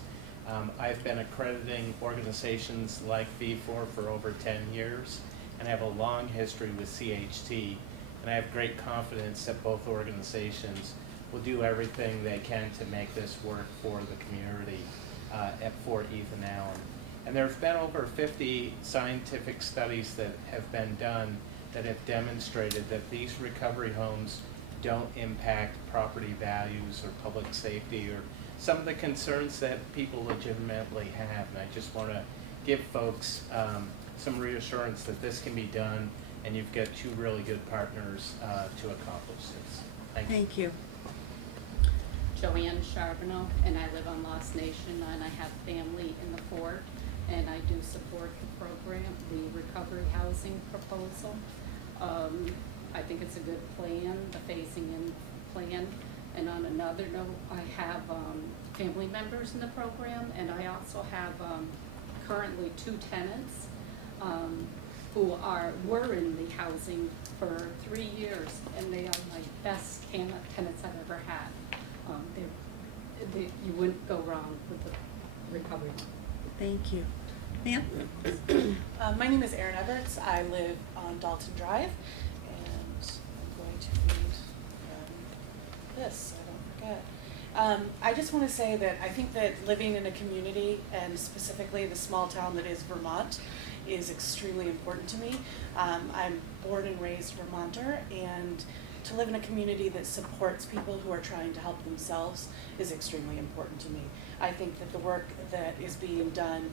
I've been accrediting organizations like V4 for over 10 years, and I have a long history with CHT, and I have great confidence that both organizations will do everything they can to make this work for the community at Fort Ethan Allen. And there have been over 50 scientific studies that have been done that have demonstrated that these recovery homes don't impact property values or public safety or some of the concerns that people legitimately have. And I just want to give folks some reassurance that this can be done, and you've got 2 really good partners to accomplish this. Thank you. Thank you. Joanne Charbonneau, and I live on Lost Nation, and I have family in the Fort, and I do support the program, the recovery housing proposal. I think it's a good plan, the phasing in plan. And on another note, I have family members in the program, and I also have currently 2 tenants who were in the housing for 3 years, and they are my best tenants I've ever had. You wouldn't go wrong with the recovery. Thank you. Ma'am? My name is Erin Everts. I live on Dalton Drive, and I'm going to read this, I don't forget. I just want to say that I think that living in a community, and specifically the small town that is Vermont, is extremely important to me. I'm born and raised Vermonter, and to live in a community that supports people who are trying to help themselves is extremely important to me. I think that the work that is being done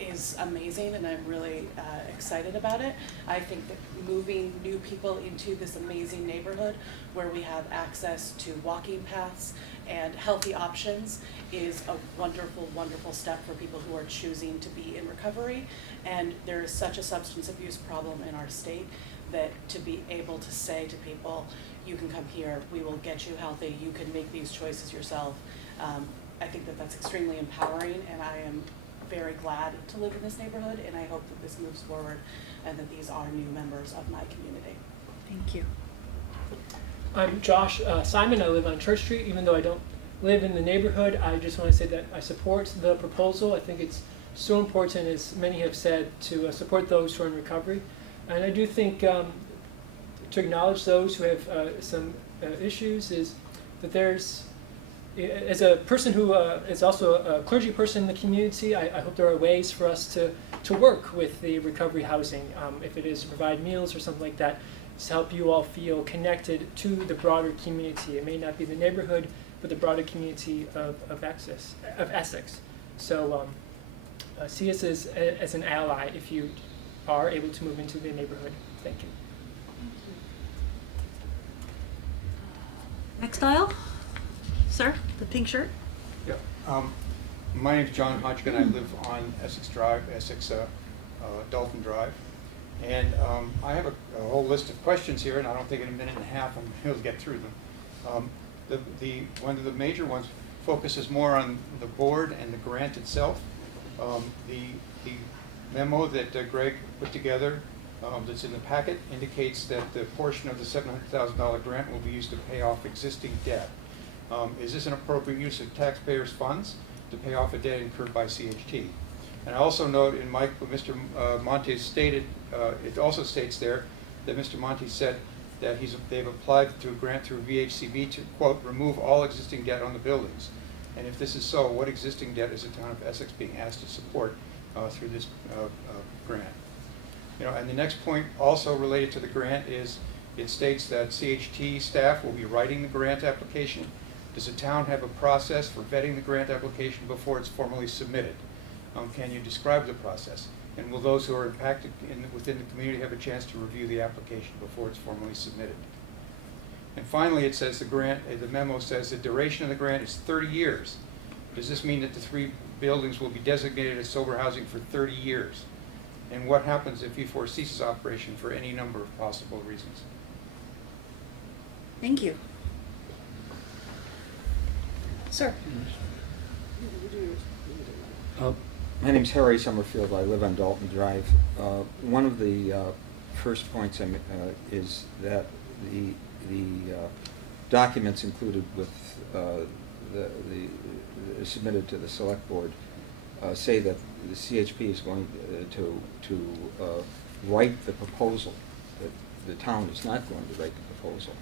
is amazing, and I'm really excited about it. I think that moving new people into this amazing neighborhood where we have access to walking paths and healthy options is a wonderful, wonderful step for people who are choosing to be in recovery. And there is such a substance abuse problem in our state that to be able to say to people, you can come here, we will get you healthy, you can make these choices yourself. I think that that's extremely empowering, and I am very glad to live in this neighborhood, and I hope that this moves forward and that these are new members of my community. Thank you. I'm Josh Simon. I live on Church Street. Even though I don't live in the neighborhood, I just want to say that I support the proposal. I think it's so important, as many have said, to support those who are in recovery. And I do think to acknowledge those who have some issues is that there's, as a person who is also a clergy person in the community, I hope there are ways for us to work with the recovery housing, if it is to provide meals or something like that, to help you all feel connected to the broader community. It may not be the neighborhood, but the broader community of Essex. So see us as an ally if you are able to move into the neighborhood. Thank you. Next aisle. Sir, the pink shirt. Yeah. My name's John Hodgkin. I live on Essex Drive, Dalton Drive. And I have a whole list of questions here, and I don't think in a minute and a half I'm able to get through them. One of the major ones focuses more on the board and the grant itself. The memo that Greg put together that's in the packet indicates that the portion of the $700,000 grant will be used to pay off existing debt. Is this an appropriate use of taxpayers' funds to pay off a debt incurred by CHT? And I also note in what Mr. Monte stated, it also states there that Mr. Monte said that they've applied to a grant through VHCB to, quote, remove all existing debt on the buildings. And if this is so, what existing debt is the town of Essex being asked to support through this grant? And the next point also related to the grant is it states that CHT staff will be writing the grant application. Does the town have a process for vetting the grant application before it's formally submitted? Can you describe the process? And will those who are impacted within the community have a chance to review the application before it's formally submitted? And finally, it says the memo says the duration of the grant is 30 years. Does this mean that the 3 buildings will be designated as sober housing for 30 years? And what happens if E4 ceases operation for any number of possible reasons? Thank you. Sir. My name's Harry Summerfield. I live on Dalton Drive. One of the first points is that the documents included with submitted to the select board say that the CHP is going to write the proposal, that the town is not going to write the proposal.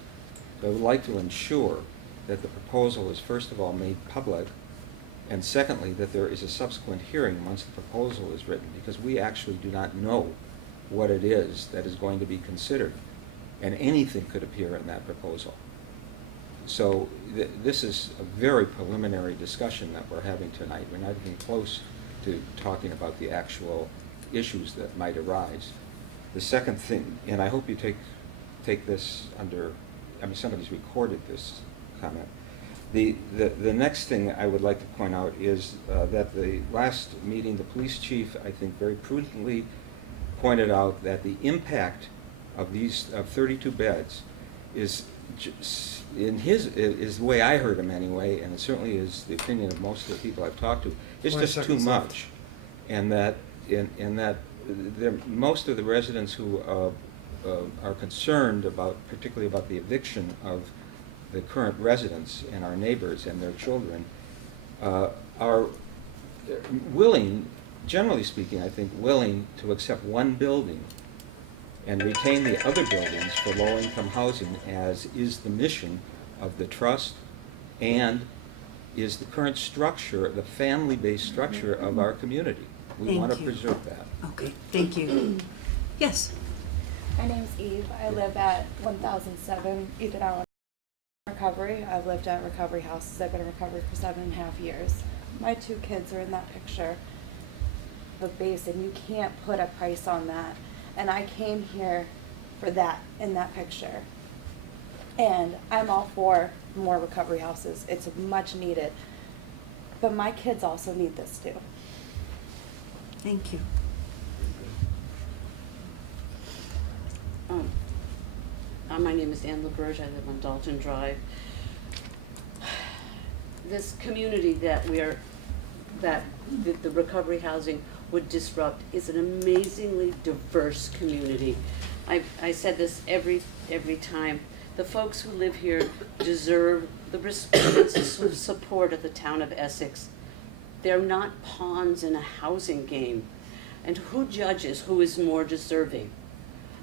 But I would like to ensure that the proposal is first of all made public, and secondly that there is a subsequent hearing once the proposal is written, because we actually do not know what it is that is going to be considered, and anything could appear in that proposal. So this is a very preliminary discussion that we're having tonight. We're not even close to talking about the actual issues that might arise. The second thing, and I hope you take this under, somebody's recorded this comment. The next thing I would like to point out is that the last meeting, the police chief, I think, very prudently pointed out that the impact of these 32 beds is is the way I heard him anyway, and it certainly is the opinion of most of the people I've talked to. It's just too much, and that most of the residents who are concerned about, particularly about the eviction of the current residents and our neighbors and their children, are willing, generally speaking, I think, willing to accept one building and retain the other buildings for low-income housing, as is the mission of the trust and is the current structure, the family-based structure of our community. We Thank want to you. preserve that. Okay, thank you. Yes? My name's Eve. I live at 1007 Ethan Allen Recovery. I've lived at recovery houses. I've been in recovery for 7.5 years. My 2 kids are in that picture. The base, and you can't put a price on that. And I came here for that, in that picture. And I'm all for more recovery houses. It's much needed. But my kids also need this too. Thank you. My name is Ann LaBerge. I live on Dalton Drive. This community that the recovery housing would disrupt is an amazingly diverse community. I said this every time. The folks who live here deserve the respect and support of the town of Essex. They're not pawns in a housing game. And who judges who is more deserving?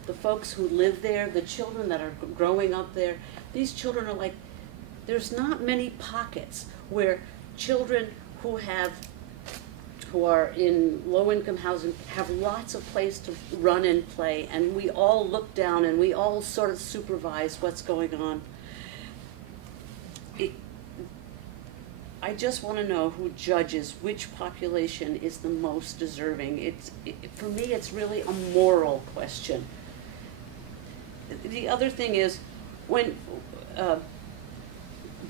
The folks who live there, the children that are growing up there, these children are like, there's not many pockets where children who are in low-income housing have lots of place to run and play, and we all look down and we all sort of supervise what's going on. I just want to know who judges which population is the most deserving. For me, it's really a moral question. The other thing is, when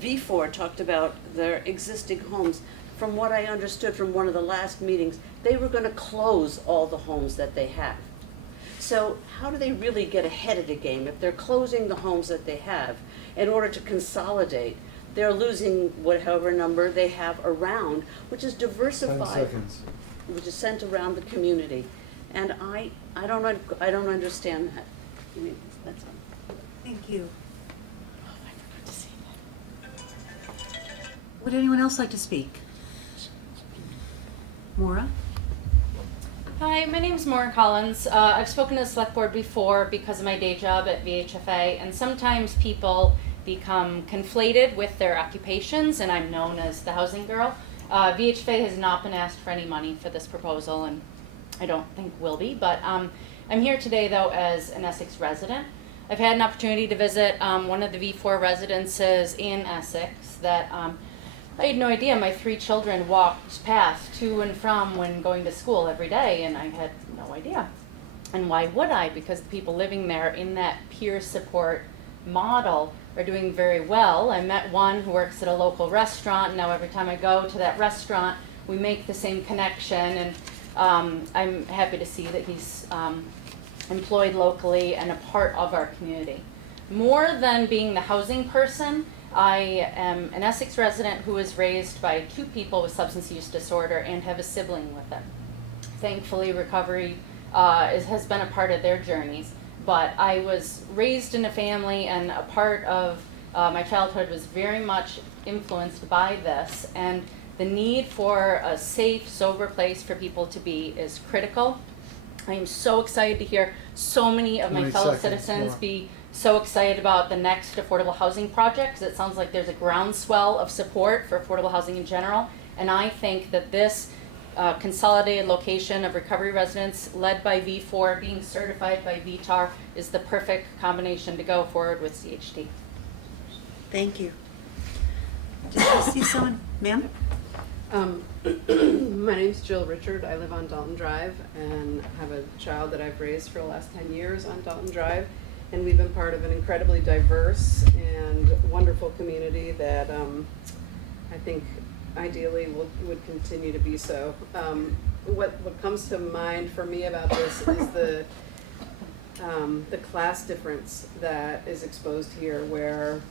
V4 talked about their existing homes, from what I understood from one of the last meetings, they were going to close all the homes that they have. So how do they really get ahead of the game? If they're closing the homes that they have in order to consolidate, they're losing whatever number they have around, which is diversified, which is sent around the community. And I don't understand that. I mean, that's all. Thank you. Oh, I forgot to say that. Would anyone else like to speak? Maura? Hi, my name is Maura Collins. I've spoken to the select board before because of my day job at VHFA, and sometimes people become conflated with their occupations, and I'm known as the housing girl. VHFA has not been asked for any money for this proposal, and I don't think will be, but I'm here today though as an Essex resident. I've had an opportunity to visit one of the V4 residences in Essex that I had no idea my 3 children walked past to and from when going to school every day, and I had no idea. And why would I? Because the people living there in that peer support model are doing very well. I met one who works at a local restaurant, and now every time I go to that restaurant, we make the same connection, and I'm happy to see that he's employed locally and a part of our community. More than being the housing person, I am an Essex resident who was raised by 2 people with substance use disorder and have a sibling with them. Thankfully, recovery has been a part of their journeys, but I was raised in a family, and a part of my childhood was very much influenced by this, and the need for a safe, sober place for people to be is critical. I am so excited to hear so many of my fellow citizens be so excited about the next affordable housing project, because it sounds like there's a groundswell of support for affordable housing in general. And I think that this consolidated location of recovery residents led by V4 being certified by VTAR is the perfect combination to go forward with CHT. Thank you. Did you see someone? Ma'am? My name's Jill Richard. I live on Dalton Drive and have a child that I've raised for the last 10 years on Dalton Drive. And we've been part of an incredibly diverse and wonderful community that I think ideally would continue to be so. What comes to mind for me about this is the class difference that is exposed here, where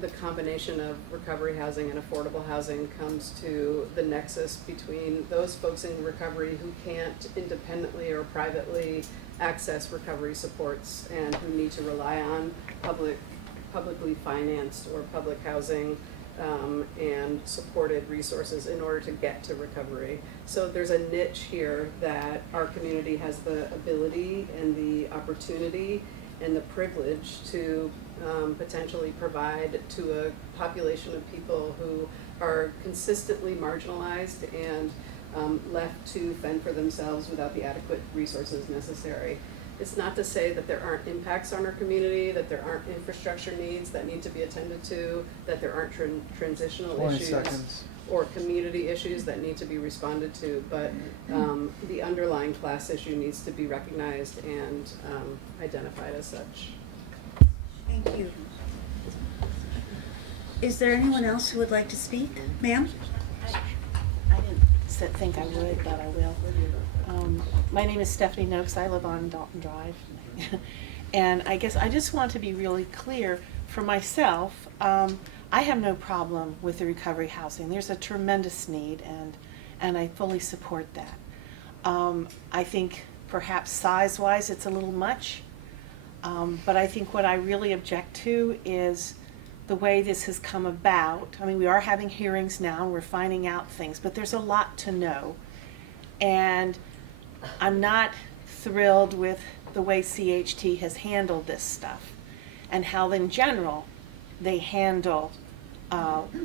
the combination of recovery housing and affordable housing comes to the nexus between those folks in recovery who can't independently or privately access recovery supports and who need to rely on publicly financed or public housing and supported resources in order to get to recovery. So there's a niche here that our community has the ability and the opportunity and the privilege to potentially provide to a population of people who are consistently marginalized and left to fend for themselves without the adequate resources necessary. It's not to say that there aren't impacts on our community, that there aren't infrastructure needs that need to be attended to, that there aren't transitional 20 issues seconds. or community issues that need to be responded to, but the underlying class issue needs to be recognized and identified as such. Thank you. Is there anyone else who would like to speak? Ma'am? I didn't think I would, but I will. My name is Stephanie Noakes. I live on Dalton Drive. And I guess I just want to be really clear for myself. I have no problem with the recovery housing. There's a tremendous need, and I fully support that. I think perhaps size-wise it's a little much, but I think what I really object to is the way this has come about. I mean, we are having hearings now, and we're finding out things, but there's a lot to know. And I'm not thrilled with the way CHT has handled this stuff and how in general they handle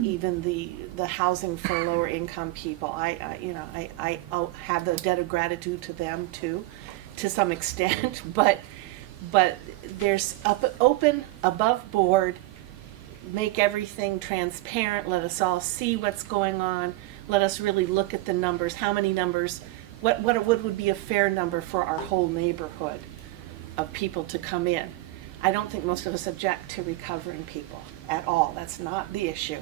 even the housing for lower income people. I'll have the debt of gratitude to them too, to some extent, but there's open, above board, make everything transparent, let us all see what's going on, let us really look at the numbers, how many numbers, what would be a fair number for our whole neighborhood of people to come in. I don't think most of us object to recovering people at all. That's not the issue.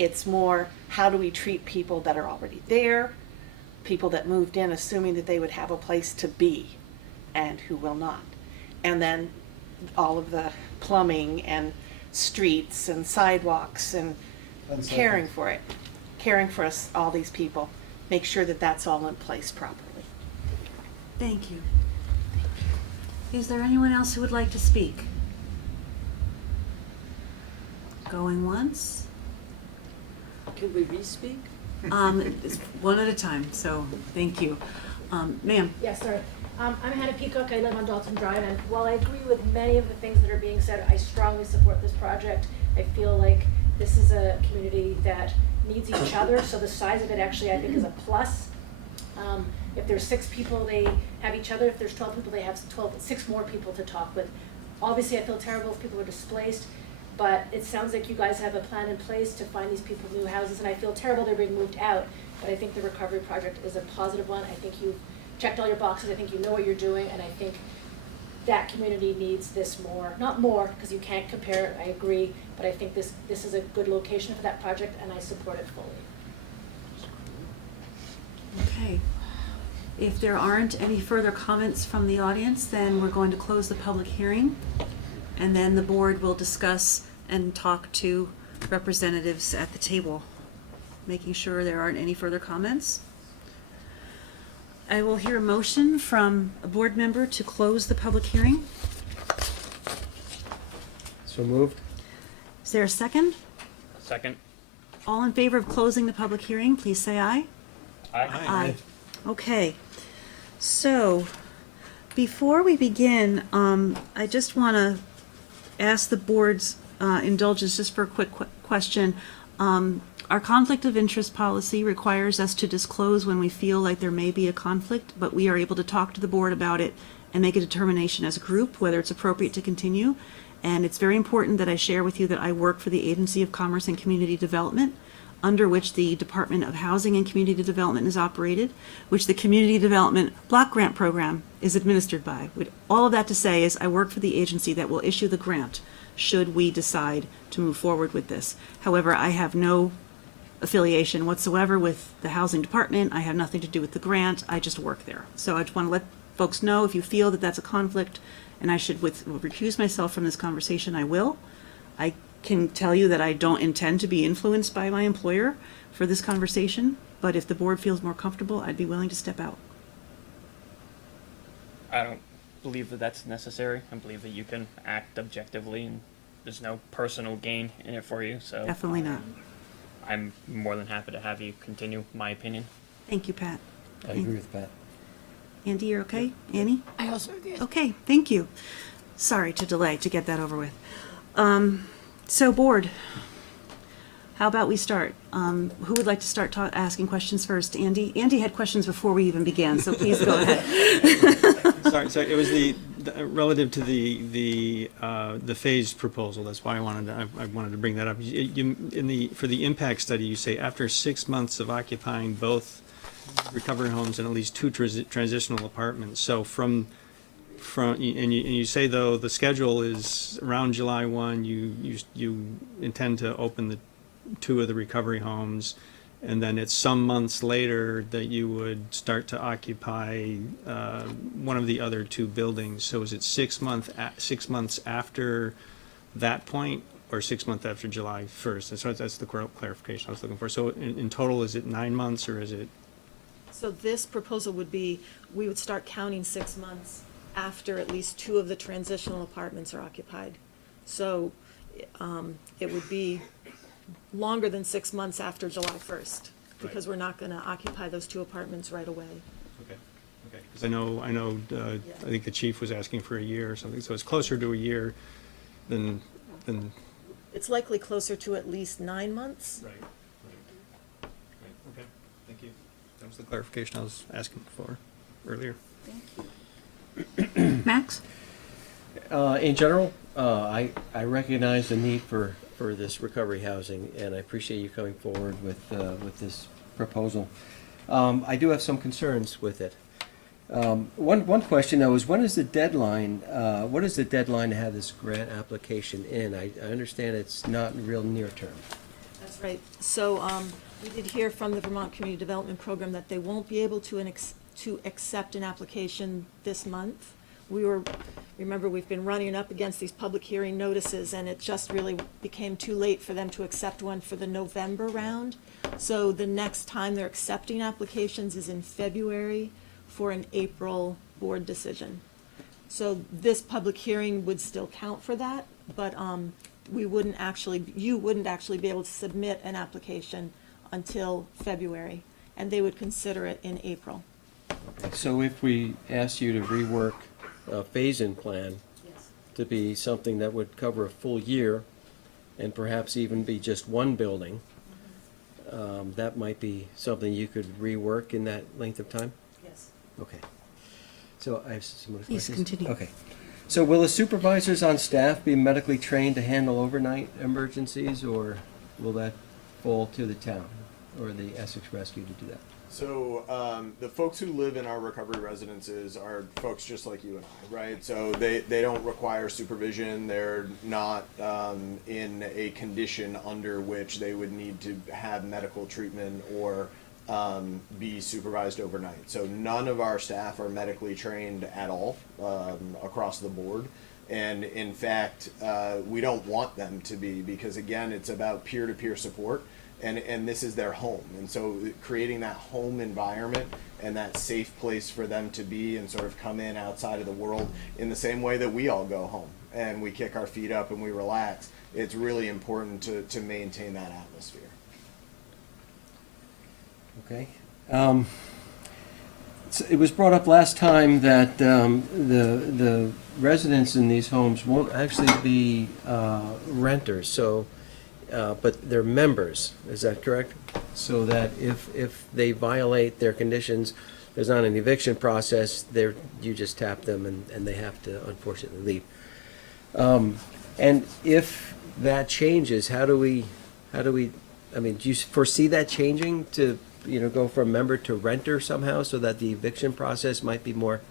It's more, how do we treat people that are already there, people that moved in assuming that they would have a place to be and who will not. And then all of the plumbing and streets and sidewalks and caring for it, caring for us, all these people, make sure that that's all in place properly. Thank you. Is there anyone else who would like to speak? Going once? Can we re-speak? It's one at a time, so thank you. Ma'am? Yes, sorry. I'm Hannah Peacock. I live on Dalton Drive, and while I agree with many of the things that are being said, I strongly support this project. I feel like this is a community that needs each other, so the size of it actually I think is a plus. If there's 6 people, they have each other. If there's 12 people, they have 6 more people to talk with. Obviously, I feel terrible if people are displaced, but it sounds like you guys have a plan in place to find these people new houses, and I feel terrible they're being moved out, but I think the recovery project is a positive one. I think you've checked all your boxes. I think you know what you're doing, and I think that community needs this more. Not more, because you can't compare it, I agree, but I think this is a good location for that project, and I support it fully. Okay. If there aren't any further comments from the audience, then we're going to close the public hearing, and then the board will discuss and talk to representatives at the table, making sure there aren't any further comments. I will hear a motion from a board member to close the public hearing. So moved. Is there a second? Second. All in favor of closing the public hearing, please say aye. Aye. Aye. Okay. So, before we begin, I just want to ask the board's indulgence just for a quick question. Our conflict of interest policy requires us to disclose when we feel like there may be a conflict, but we are able to talk to the board about it and make a determination as a group whether it's appropriate to continue. And it's very important that I share with you that I work for the Agency of Commerce and Community Development, under which the Department of Housing and Community Development is operated, which the Community Development Block Grant Program is administered by. With all of that to say is I work for the agency that will issue the grant should we decide to move forward with this. However, I have no affiliation whatsoever with the Housing Department. I have nothing to do with the grant. I just work there. So I just want to let folks know if you feel that that's a conflict and I should recuse myself from this conversation, I will. I can tell you that I don't intend to be influenced by my employer for this conversation, but if the board feels more comfortable, I'd be willing to step out. I don't believe that that's necessary. I believe that you can act objectively and there's no personal gain in it for you. So Definitely not. I'm more than happy to have you continue my opinion. Thank you, Pat. I agree with Pat. Andy, you're okay? Annie? I also agree. Okay, thank you. Sorry to delay to get that over with. So board, how about we start? Who would like to start asking questions first? Andy? Andy had questions before we even began, so please go ahead. Sorry, it was the relative to the phased proposal. That's why I wanted to bring that up. For the impact study, you say after 6 months of occupying both recovery homes and at least 2 transitional apartments. So and you say though the schedule is around July 1. You intend to open the 2 of the recovery homes, and then it's some months later that you would start to occupy one of the other 2 buildings. So is it 6 months after that point, or 6 months after July 1st? And so that's the clarification I was looking for. So in total, is it 9 months, or is it? So this proposal would be, we would start counting 6 months after at least 2 of the transitional apartments are occupied. So it would be longer than 6 months after July 1st, because we're not going to occupy those 2 apartments right away. Okay. Because I know. I think the chief was asking for a year or something. So it's closer to a year than. It's likely closer to at least 9 months. Right. Okay. Thank you. That was the clarification I was asking for earlier. Max? In general, I recognize the need for this recovery housing, and I appreciate you coming forward with this proposal. I do have some concerns with it. One question though is, when is the deadline? What is the deadline to have this grant application in? I understand it's not real near term. That's right. So we did hear from the Vermont Community Development Program that they won't be able to accept an application this month. Remember, we've been running up against these public hearing notices, and it just really became too late for them to accept one for the November round. So the next time they're accepting applications is in February for an April board decision. So this public hearing would still count for that, but you wouldn't actually be able to submit an application until February, and they would consider it in April. So if we asked you to rework a phase-in plan to be something that would cover a full year and perhaps even be just 1 building, that might be something you could rework in that length of time? Yes. Okay. So I have some other Please questions. continue. Okay. So will the supervisors on staff be medically trained to handle overnight emergencies, or will that fall to the town or the Essex Rescue to do that? So the folks who live in our recovery residences are folks just like you and I, right? So they don't require supervision. They're not in a condition under which they would need to have medical treatment or be supervised overnight. So none of our staff are medically trained at all across the board. And in fact, we don't want them to be, because again, it's about peer-to-peer support. And this is their home, and so creating that home environment and that safe place for them to be and sort of come in outside of the world in the same way that we all go home and we kick our feet up and we relax. It's really important to maintain that atmosphere. Okay. So it was brought up last time that the residents in these homes won't actually be renters. So. But they're members, is that correct? So that if they violate their conditions, there's not an eviction process, you just tap them and they have to unfortunately leave. And if that changes, how do we, I mean, do you foresee that changing to, go from member to renter somehow, so that the eviction process might be more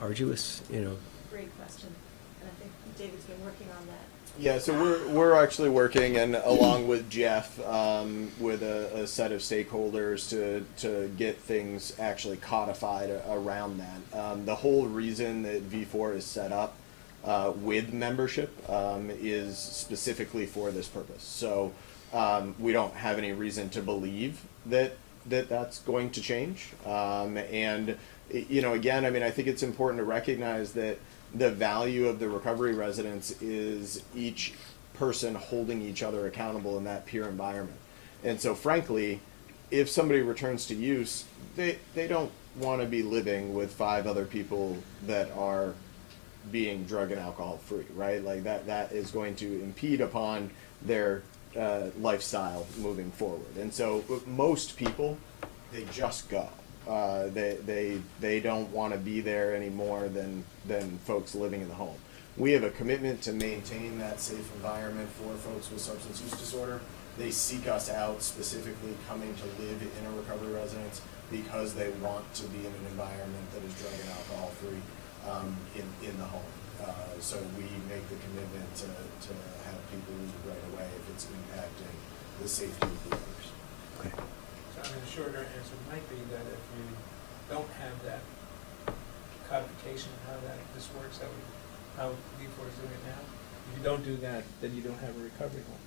arduous, Great question, and I think David's been working on that. Yeah, so we're actually working, and along with Jeff, with a set of stakeholders to get things actually codified around that. The whole reason that V4 is set up with membership is specifically for this purpose. So we don't have any reason to believe that that's going to change. And again, I think it's important to recognize that the value of the recovery residence is each person holding each other accountable in that peer environment. And so frankly, if somebody returns to use, they don't want to be living with 5 other people that are being drug and alcohol free, right? Like that is going to impede upon their lifestyle moving forward. And so most people, they just go. They don't want to be there any more than folks living in the home. We have a commitment to maintain that safe environment for folks with substance use disorder. They seek us out specifically coming to live in a recovery residence because they want to be in an environment that is drug and alcohol free in the home. So we make the commitment to have people leave right away if it's impacting the safety of the others. So I mean, the shorter answer might be that if you don't have that codification of how this works, how D4 is doing it now, if you don't do that, then you don't have a recovery home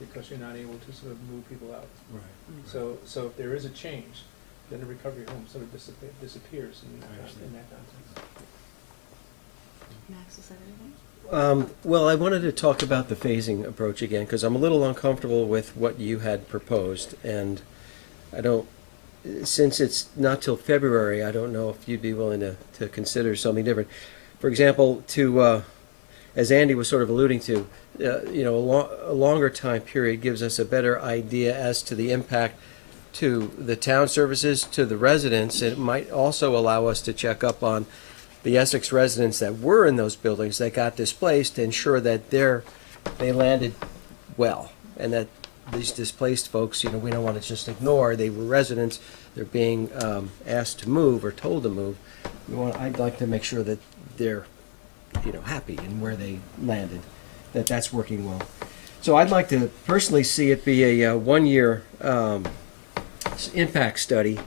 because you're not able to sort of move people out. Right. So if there is a change, then the recovery home sort of disappears in that context. Max, is that anything? Well, I wanted to talk about the phasing approach again, because I'm a little uncomfortable with what you had proposed, and I don't, since it's not till February, I don't know if you'd be willing to consider something different. For example, as Andy was sort of alluding to, a longer time period gives us a better idea as to the impact to the town services, to the residents. It might also allow us to check up on the Essex residents that were in those buildings that got displaced to ensure that they landed well, and that these displaced folks, we don't want to just ignore. They were residents. They're being asked to move or told to move. I'd like to make sure that they're, happy in where they landed, that's working well. So I'd like to personally see it be a 1-year impact study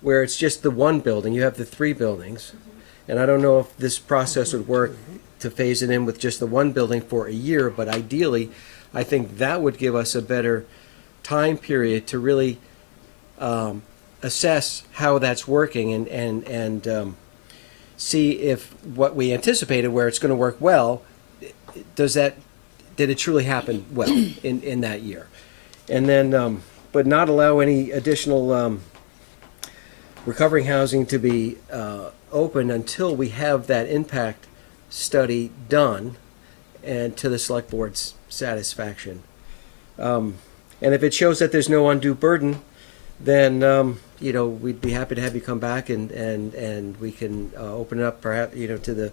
where it's just the one building. You have the 3 buildings. And I don't know if this process would work to phase it in with just the one building for a year, but ideally, I think that would give us a better time period to really assess how that's working and see if what we anticipated, where it's going to work well, did it truly happen well in that year? And then, but not allow any additional recovering housing to be open until we have that impact study done and to the select board's satisfaction. And if it shows that there's no undue burden, then we'd be happy to have you come back and we can open it up perhaps to the.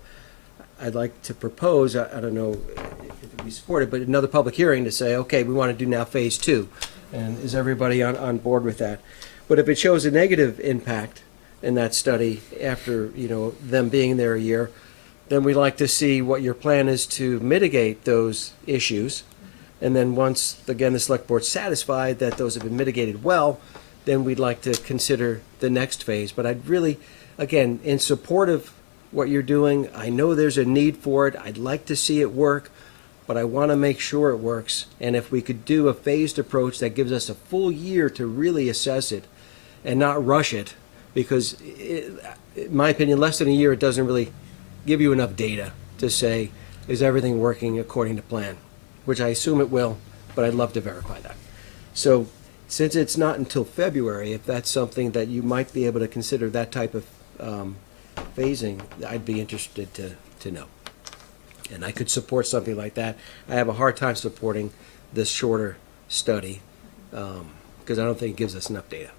I'd like to propose, I don't know if it would be supported, but another public hearing to say, okay, we want to do now phase 2, and is everybody on board with that? But if it shows a negative impact in that study after them being there a year, then we'd like to see what your plan is to mitigate those issues. And then once again the select board's satisfied that those have been mitigated well, then we'd like to consider the next phase. But I'd really, again, in support of what you're doing, I know there's a need for it. I'd like to see it work, but I want to make sure it works. And if we could do a phased approach that gives us a full year to really assess it and not rush it, because in my opinion, less than a year, it doesn't really give you enough data to say, is everything working according to plan? Which I assume it will, but I'd love to verify that. So since it's not until February, if that's something that you might be able to consider that type of phasing, I'd be interested to know. And I could support something like that. I have a hard time supporting this shorter study because I don't think it gives us enough data.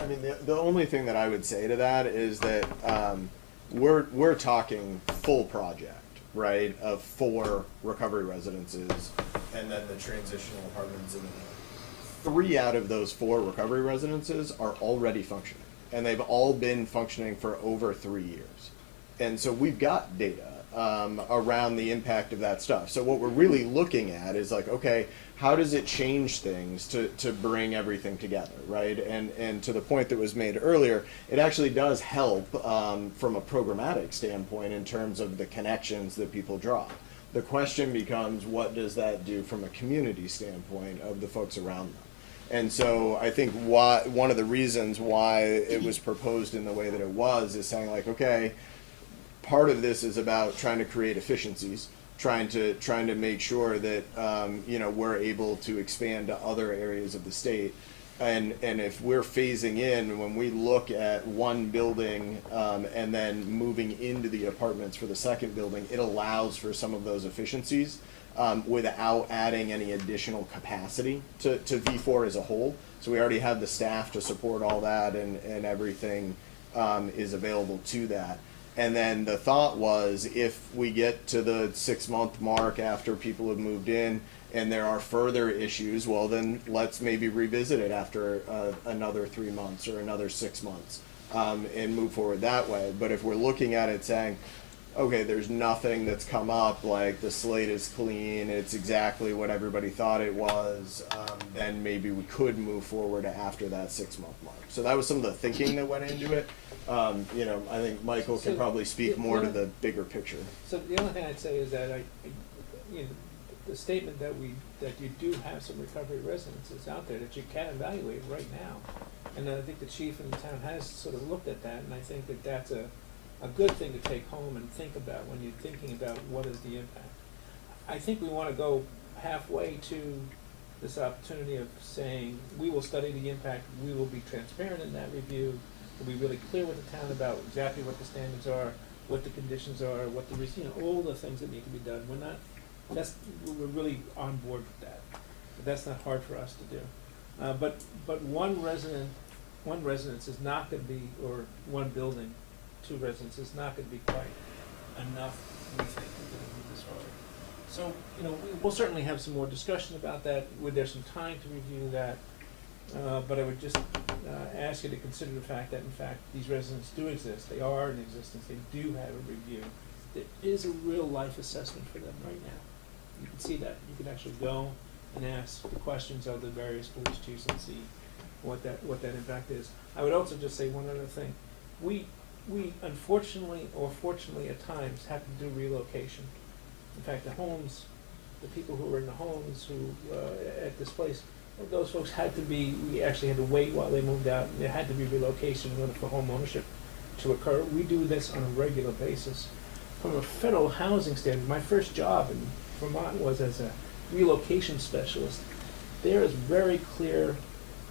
I mean, the only thing that I would say to that is that we're talking full project, right, of 4 recovery residences and then the transitional apartments in the middle. 3 out of those 4 recovery residences are already functioning, and they've all been functioning for over 3 years. And so we've got data around the impact of that stuff. So what we're really looking at is like, okay, how does it change things to bring everything together, right? And to the point that was made earlier, it actually does help from a programmatic standpoint in terms of the connections that people draw. The question becomes, what does that do from a community standpoint of the folks around them? And so I think one of the reasons why it was proposed in the way that it was is saying like, okay, part of this is about trying to create efficiencies, trying to make sure that we're able to expand to other areas of the state. And if we're phasing in, when we look at one building and then moving into the apartments for the second building, it allows for some of those efficiencies without adding any additional capacity to V4 as a whole. So we already have the staff to support all that, and everything is available to that. And then the thought was, if we get to the 6-month mark after people have moved in and there are further issues, well, then let's maybe revisit it after another 3 months or another 6 months and move forward that way. But if we're looking at it saying, okay, there's nothing that's come up, like the slate is clean, it's exactly what everybody thought it was, then maybe we could move forward after that 6-month mark. So that was some of the thinking that went into it. I think Michael can probably speak more to the bigger picture. So the only thing I'd say is that the statement that you do have some recovery residences out there that you can evaluate right now, and I think the chief in the town has sort of looked at that, and I think that that's a good thing to take home and think about when you're thinking about what is the impact. I think we want to go halfway to this opportunity of saying we will study the impact, we will be transparent in that review, we'll be really clear with the town about exactly what the standards are, what the conditions are, what the all the things that need to be done. We're really on board with that. But that's not hard for us to do. But one residence is not going to be, or one building, 2 residences is not going to be quite enough, we think, to move this forward. So, we'll certainly have some more discussion about that. There's some time to review that. But I would just ask you to consider the fact that, in fact, these residents do exist. They are in existence. They do have a review. There is a real life assessment for them right now. You can see that. You can actually go and ask the questions of the various police chiefs and see what that impact is. I would also just say one other thing. We unfortunately or fortunately at times have to do relocation. In fact, the people who were in the homes at this place, those folks we actually had to wait while they moved out, and there had to be relocation in order for home ownership to occur. We do this on a regular basis. From a federal housing standard, my first job in Vermont was as a relocation specialist. There is very clear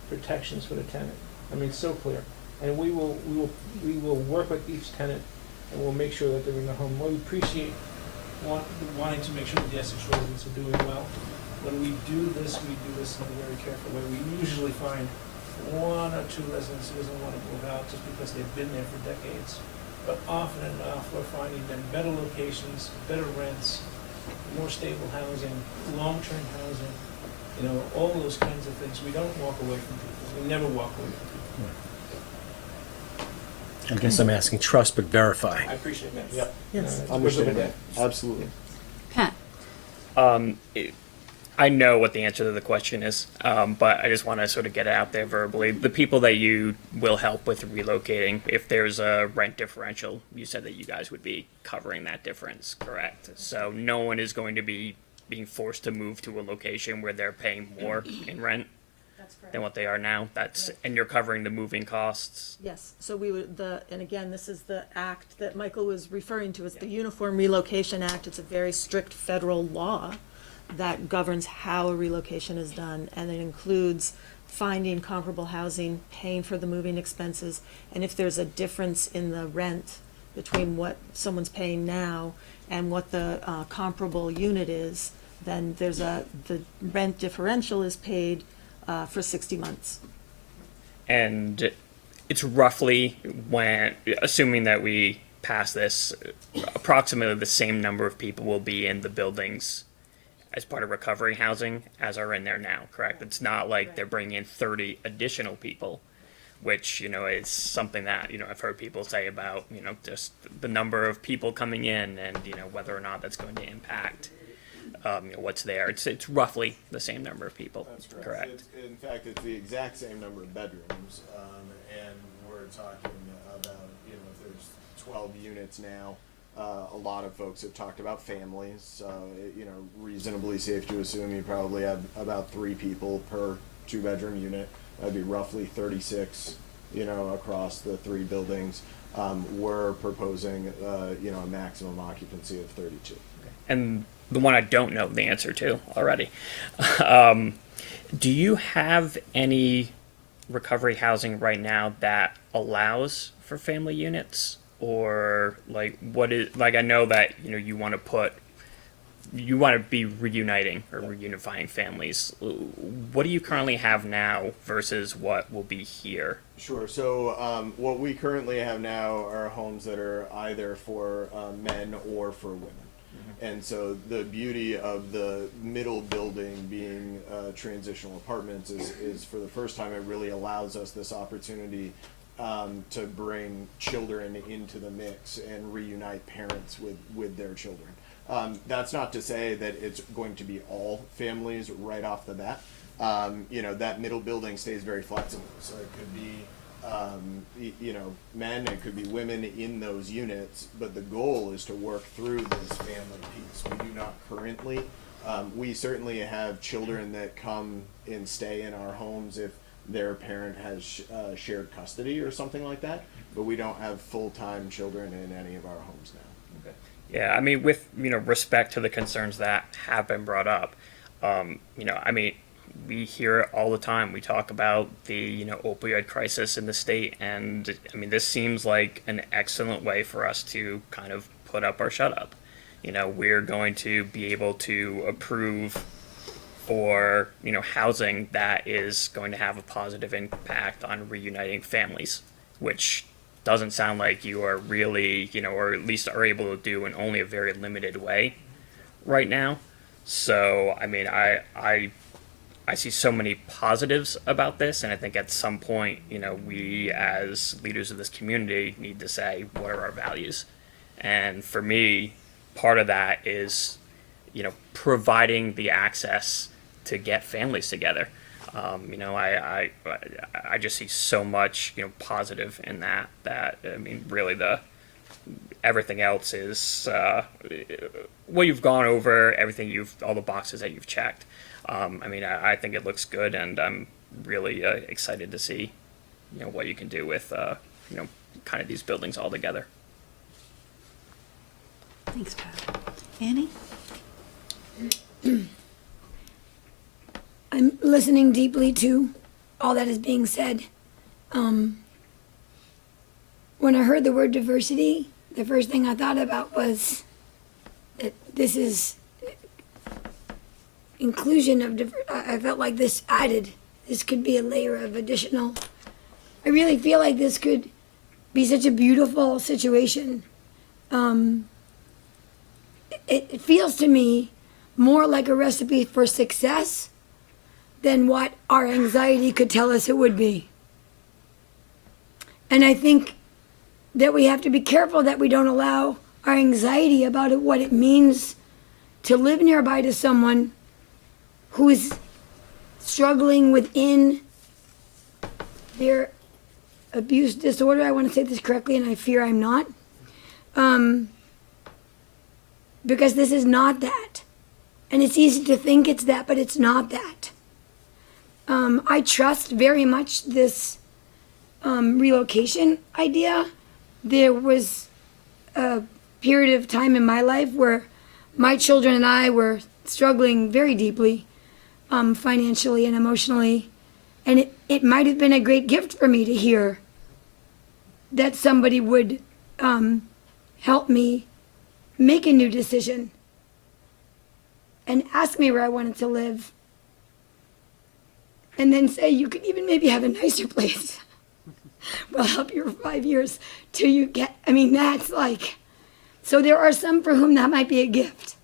protections for the tenant. I mean, so clear. And we will work with each tenant, and we'll make sure that they're in the home. We appreciate wanting to make sure that the Essex residents are doing well. When we do this in a very careful way. We usually find 1 or 2 residents who doesn't want to move out just because they've been there for decades. But often enough, we're finding them better locations, better rents, more stable housing, long-term housing, all those kinds of things. We don't walk away from people. We never walk away from people. I guess I'm asking trust but verify. I appreciate that. Yep. Yes. Understand that. Absolutely. Pat? I know what the answer to the question is, but I just want to sort of get it out there verbally. The people that you will help with relocating, if there's a rent differential, you said that you guys would be covering that difference, correct? So no one is going to be being forced to move to a location where they're paying more in rent than what they are now. And you're covering the moving costs. Yes, so we would, and again, this is the act that Michael was referring to. It's the Uniform Relocation Act. It's a very strict federal law that governs how a relocation is done, and it includes finding comparable housing, paying for the moving expenses, and if there's a difference in the rent between what someone's paying now and what the comparable unit is, then the rent differential is paid for 60 months. And it's roughly, assuming that we pass this, approximately the same number of people will be in the buildings as part of recovery housing as are in there now, correct? It's not like they're bringing in 30 additional people, which, is something that, I've heard people say about, just the number of people coming in and, whether or not that's going to impact, what's there. It's roughly the same number of people. That's correct. In fact, it's the exact same number of bedrooms, and we're talking about, if there's 12 units now, a lot of folks have talked about families, so reasonably safe to assume you probably have about 3 people per 2-bedroom unit. That'd be roughly 36, across the 3 buildings. we're proposing, a maximum occupancy of 32. And the one I don't know the answer to already. Do you have any recovery housing right now that allows for family units? Or like what is, like, I know that, you want to be reuniting or reunifying families. What do you currently have now versus what will be here? Sure. So what we currently have now are homes that are either for men or for women. And so the beauty of the middle building being transitional apartments is for the first time it really allows us this opportunity to bring children into the mix and reunite parents with their children. That's not to say that it's going to be all families right off the bat. That middle building stays very flexible. So it could be men, it could be women in those units, but the goal is to work through this family piece. We do not currently. We certainly have children that come and stay in our homes if their parent has shared custody or something like that, but we don't have full-time children in any of our homes now. Yeah, I mean, with, respect to the concerns that have been brought up, we hear it all the time. We talk about the, opioid crisis in the state, and this seems like an excellent way for us to kind of put up or shut up. We're going to be able to approve for, housing that is going to have a positive impact on reuniting families, which doesn't sound like you are really, or at least are able to do in only a very limited way right now. So, I see so many positives about this, and I think at some point, we as leaders of this community need to say, what are our values? And for me, part of that is, providing the access to get families together. I just see so much, positive in that really everything else is, well, you've gone over everything all the boxes that you've checked. I think it looks good, and I'm really excited to see, what you can do with, kind of these buildings all together. Thanks, Pat. Annie? I'm listening deeply to all that is being said. When I heard the word diversity, the first thing I thought about was that this is inclusion of I felt like this could be a layer of additional. I really feel like this could be such a beautiful situation. It feels to me more like a recipe for success than what our anxiety could tell us it would be. And I think that we have to be careful that we don't allow our anxiety about what it means to live nearby to someone who is struggling within their abuse disorder. I want to say this correctly, and I fear I'm not. Because this is not that. And it's easy to think it's that, but it's not that. I trust very much this relocation idea. There was a period of time in my life where my children and I were struggling very deeply, financially and emotionally. And it might have been a great gift for me to hear that somebody would help me make a new decision and ask me where I wanted to live. And then say, you could even maybe have a nicer place. We'll help you for 5 years till you get, that's like, so there are some for whom that might be a gift.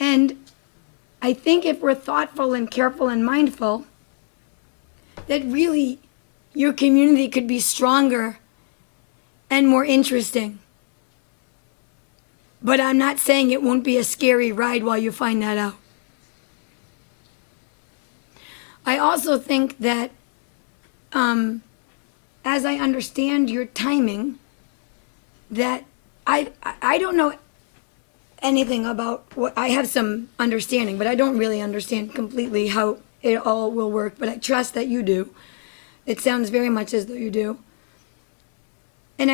And I think if we're thoughtful and careful and mindful, that really your community could be stronger and more interesting. But I'm not saying it won't be a scary ride while you find that out. I also think that as I understand your timing, that I don't know anything about what, I have some understanding, but I don't really understand completely how it all will work, but I trust that you do. It sounds very much as though you do. And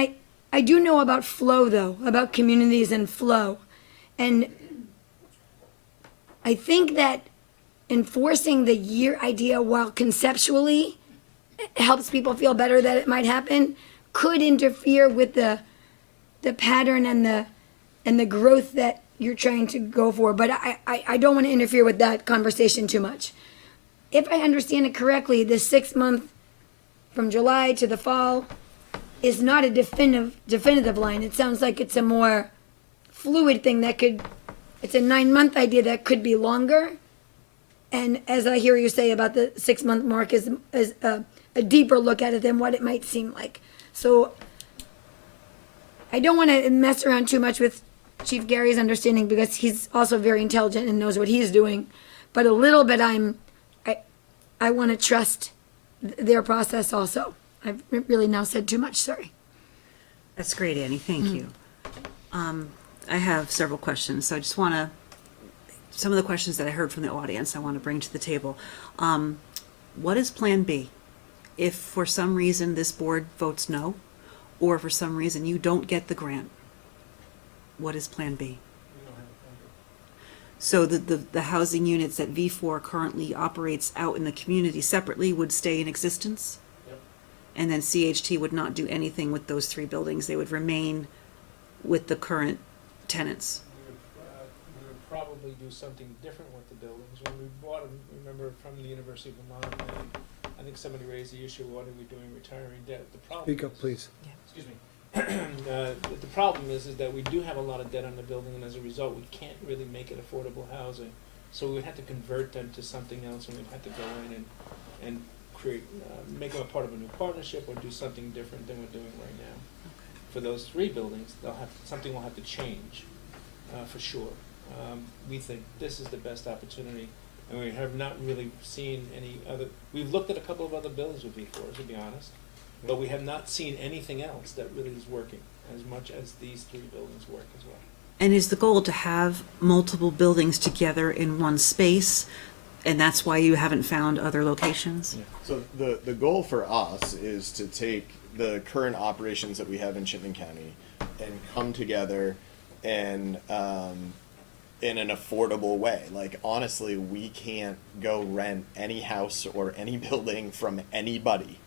I do know about flow, though, about communities and flow. And I think that enforcing the year idea, while conceptually helps people feel better that it might happen, could interfere with the pattern and the growth that you're trying to go for. But I don't want to interfere with that conversation too much. If I understand it correctly, the 6 month from July to the fall is not a definitive line. It sounds like it's a more fluid thing that could, it's a 9 month idea that could be longer. And as I hear you say about the 6 month mark is a deeper look at it than what it might seem like. So I don't want to mess around too much with Chief Gary's understanding because he's also very intelligent and knows what he's doing. But a little bit I want to trust their process also. I've really now said too much, sorry. That's great, Annie, thank you. I have several questions, so I just want to, some of the questions that I heard from the audience I want to bring to the table. What is Plan B? If for some reason this board votes no, or for some reason you don't get the grant, what is Plan B? So the housing units that V4 currently operates out in the community separately would stay in existence? Yep. And then CHT would not do anything with those 3 buildings. They would remain with the current tenants. We would probably do something different with the buildings. When we bought them, remember, from the University of Vermont, and I think somebody raised the issue, what are we doing retiring debt? The problem Speak up, please. Excuse me. The problem is that we do have a lot of debt on the building, and as a result, we can't really make it affordable housing. So we would have to convert them to something else, and we'd have to go in and create, make them a part of a new partnership, or do something different than we're doing right now. For those 3 buildings, something will have to change, for sure. We think this is the best opportunity, and we have not really seen any other. We've looked at a couple of other buildings with V4s, to be honest. But we have not seen anything else that really is working as much as these 3 buildings work as well. And is the goal to have multiple buildings together in one space, and that's why you haven't found other locations? Yeah. So the goal for us is to take the current operations that we have in Chittenden County and come together and in an affordable way. Like, honestly, we can't go rent any house or any building from anybody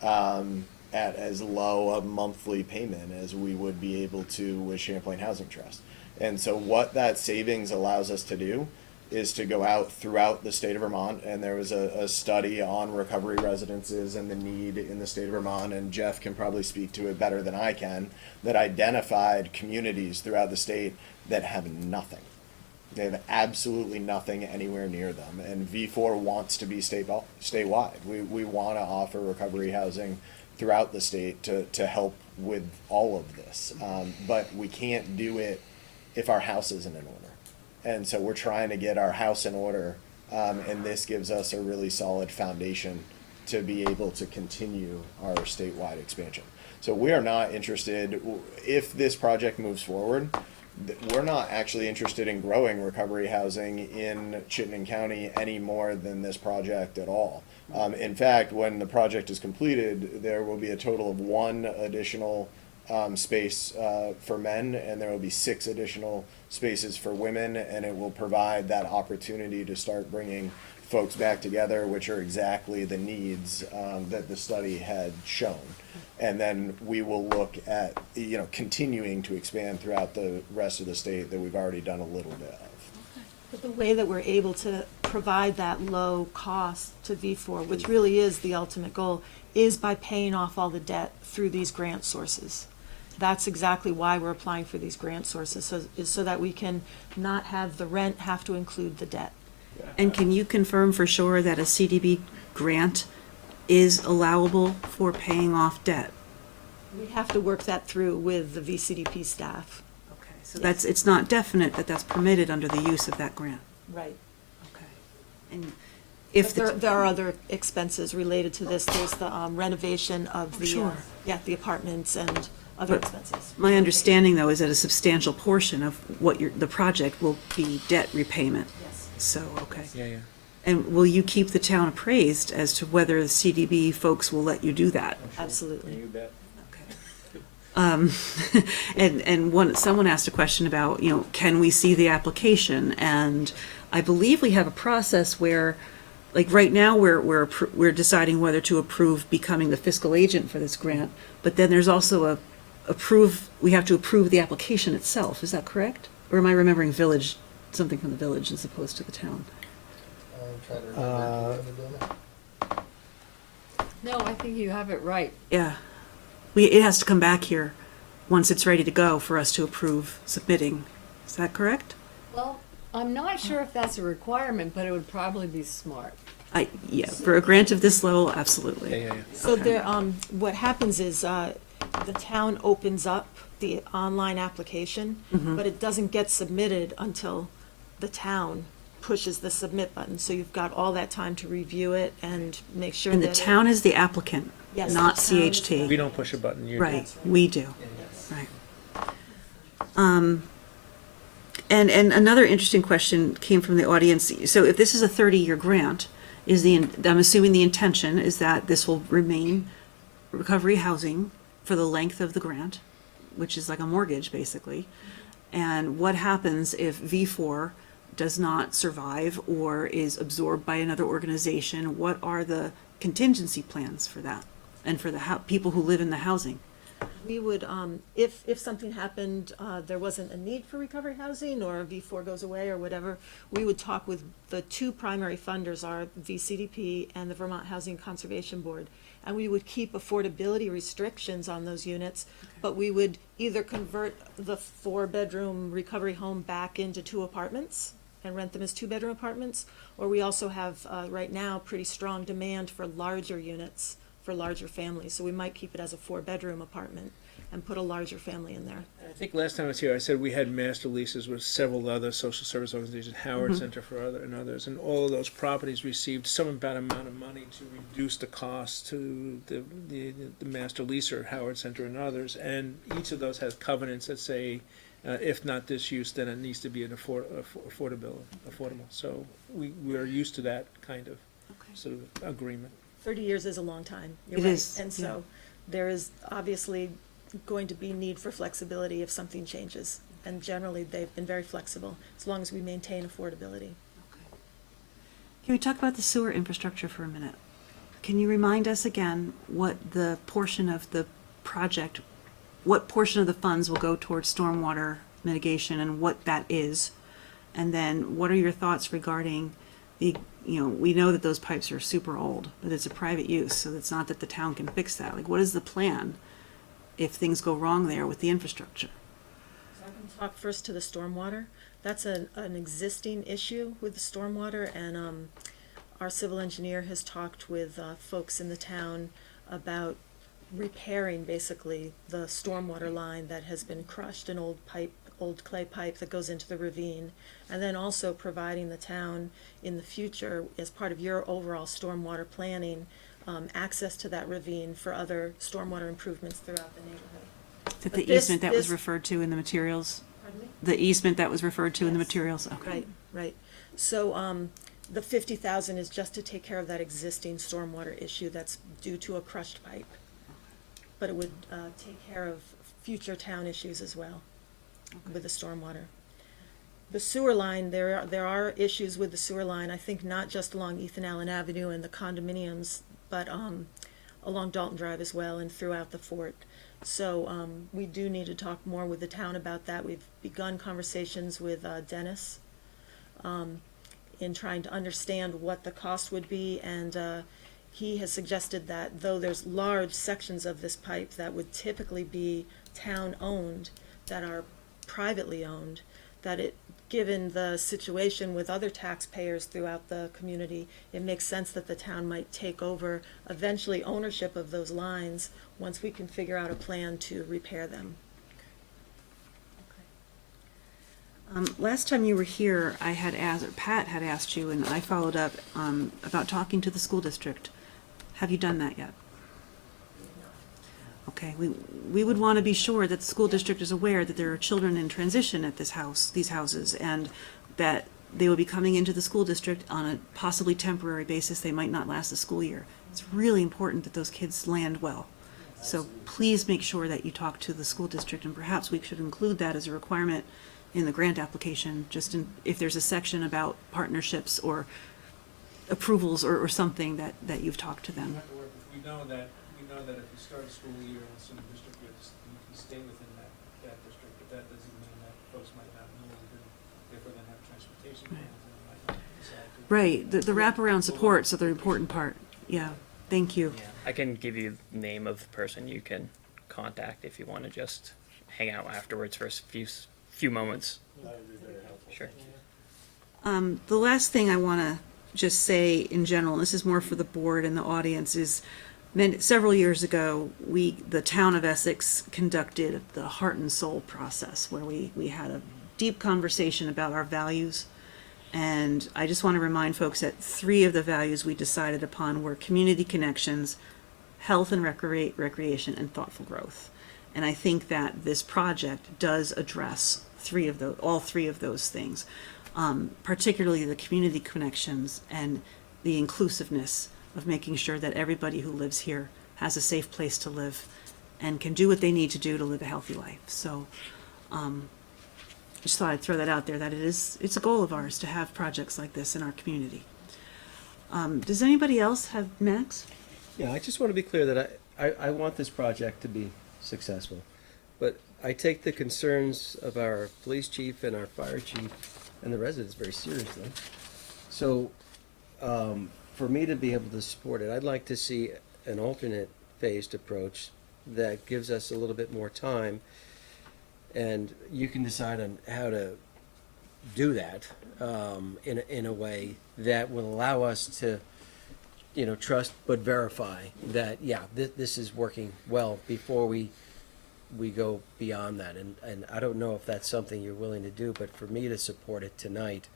at as low a monthly payment as we would be able to with Champlain Housing Trust. And so what that savings allows us to do is to go out throughout the state of Vermont, and there was a study on recovery residences and the need in the state of Vermont, and Jeff can probably speak to it better than I can, that identified communities throughout the state that have nothing. They have absolutely nothing anywhere near them, and V4 wants to be statewide. We want to offer recovery housing throughout the state to help with all of this, but we can't do it if our house isn't in order. And so we're trying to get our house in order, and this gives us a really solid foundation to be able to continue our statewide expansion. So we are not interested, if this project moves forward, we're not actually interested in growing recovery housing in Chittenden County any more than this project at all. In fact, when the project is completed, there will be a total of 1 additional space for men, and there will be 6 additional spaces for women, and it will provide that opportunity to start bringing folks back together, which are exactly the needs that the study had shown. And then we will look at, continuing to expand throughout the rest of the state that we've already done a little bit of. But the way that we're able to provide that low cost to V4, which really is the ultimate goal, is by paying off all the debt through these grant sources. That's exactly why we're applying for these grant sources, so that we can not have the rent have to include the debt. And can you confirm for sure that a CDB grant is allowable for paying off debt? We have to work that through with the VCDP staff. Okay, so it's not definite that that's permitted under the use of that grant. Right. Okay. And If there are other expenses related to this, there's the renovation of the, Sure. the apartments and other expenses. My understanding, though, is that a substantial portion of what the project will be debt repayment. Yes. So, okay. Yeah. And will you keep the town appraised as to whether the CDB folks will let you do that? Absolutely. You bet. Okay. Someone asked a question about, can we see the application? And I believe we have a process where, like right now, we're deciding whether to approve becoming the fiscal agent for this grant. But then there's also we have to approve the application itself. Is that correct? Or am I remembering something from the village as opposed to the town? No, I think you have it right. Yeah. It has to come back here once it's ready to go for us to approve submitting. Is that correct? Well, I'm not sure if that's a requirement, but it would probably be smart. Yeah, for a grant of this level, absolutely. Yeah. So there, what happens is, the town opens up the online application, but it doesn't get submitted until the town pushes the submit button. So you've got all that time to review it and make sure And that the town is the applicant, Yes, not the town is CHT. We don't push a button, you do. Right, we do. Right. And another interesting question came from the audience. So if this is a 30-year grant, I'm assuming the intention is that this will remain recovery housing for the length of the grant, which is like a mortgage, basically. And what happens if V4 does not survive or is absorbed by another organization? What are the contingency plans for that and for the people who live in the housing? we would, if something happened, there wasn't a need for recovery housing, or V4 goes away or whatever, we would talk with the two primary funders are VCDP and the Vermont Housing Conservation Board. And we would keep affordability restrictions on those units, but we would either convert the 4-bedroom recovery home back into 2 apartments and rent them as 2-bedroom apartments, or we also have, right now, pretty strong demand for larger units for larger families, so we might keep it as a 4-bedroom apartment and put a larger family in there. I think last time I was here, I said we had master leases with several other social service organizations, Howard Mhm. Center for other and others, and all of those properties received some amount of money to reduce the cost to the master leaser, Howard Center and others, and each of those has covenants that say, if not this use, then it needs to be an affordable. So we're used to that kind of sort of agreement. 30 years is a long time, you're It right. is, And so there is obviously going to be need for flexibility if something changes. And generally, they've been very flexible, as long as we maintain affordability. Can we talk about the sewer infrastructure for a minute? Can you remind us again what the portion of the project, what portion of the funds will go towards stormwater mitigation and what that is? And then what are your thoughts regarding we know that those pipes are super old, but it's a private use, so it's not that the town can fix that. Like, what is the plan if things go wrong there with the infrastructure? So I can talk first to the stormwater. That's an existing issue with the stormwater, and our civil engineer has talked with folks in the town about repairing basically the stormwater line that has been crushed, an old clay pipe that goes into the ravine, and then also providing the town in the future, as part of your overall stormwater planning, access to that ravine for other stormwater improvements throughout the neighborhood. That But the easement that was referred to in the materials? Pardon me? The easement that was referred to in the materials? Okay. Right. So, the 50,000 is just to take care of that existing stormwater issue that's due to a crushed pipe. But it would, take care of future town issues as well with the stormwater. The sewer line, there are issues with the sewer line, I think not just along Ethan Allen Avenue and the condominiums, but, along Dalton Drive as well and throughout the fort. So, we do need to talk more with the town about that. We've begun conversations with, Dennis, in trying to understand what the cost would be, and, he has suggested that though there's large sections of this pipe that would typically be town-owned, that are privately owned, that given the situation with other taxpayers throughout the community, it makes sense that the town might take over eventually ownership of those lines once we can figure out a plan to repair them. Last time you were here, Pat had asked you, and I followed up about talking to the school district. Have you done that yet? Okay, we would want to be sure that the school district is aware that there are children in transition at these houses, and that they will be coming into the school district on a possibly temporary basis. They might not last the school year. It's really important that those kids land well. So please make sure that you talk to the school district, and perhaps we should include that as a requirement in the grant application, just in, if there's a section about partnerships or approvals or something that you've talked to them. We know that if you start a school year in some district, you can stay within that district, but that doesn't mean that folks might not move, and therefore then have transportation plans, and they might not decide to. Right, the wraparound supports are the important part. Yeah, thank you. I can give you the name of the person you can contact if you want to just hang out afterwards for a few moments. That would be very helpful. Sure. The last thing I want to just say in general, and this is more for the board and the audience, is several years ago, the town of Essex conducted the heart and soul process, where we had a deep conversation about our values. And I just want to remind folks that 3 of the values we decided upon were community connections, health and recreation, and thoughtful growth. And I think that this project does address all three of those things, particularly the community connections and the inclusiveness of making sure that everybody who lives here has a safe place to live and can do what they need to do to live a healthy life. So just thought I'd throw that out there, that it's a goal of ours to have projects like this in our community. Does anybody else have, Max? Yeah, I just want to be clear that I want this project to be successful, but I take the concerns of our police chief and our fire chief and the residents very seriously. So for me to be able to support it, I'd like to see an alternate phased approach that gives us a little bit more time, and you can decide on how to do that in a way that will allow us to, trust but verify that, yeah, this is working well before we go beyond that. And I don't know if that's something you're willing to do, but for me to support it tonight,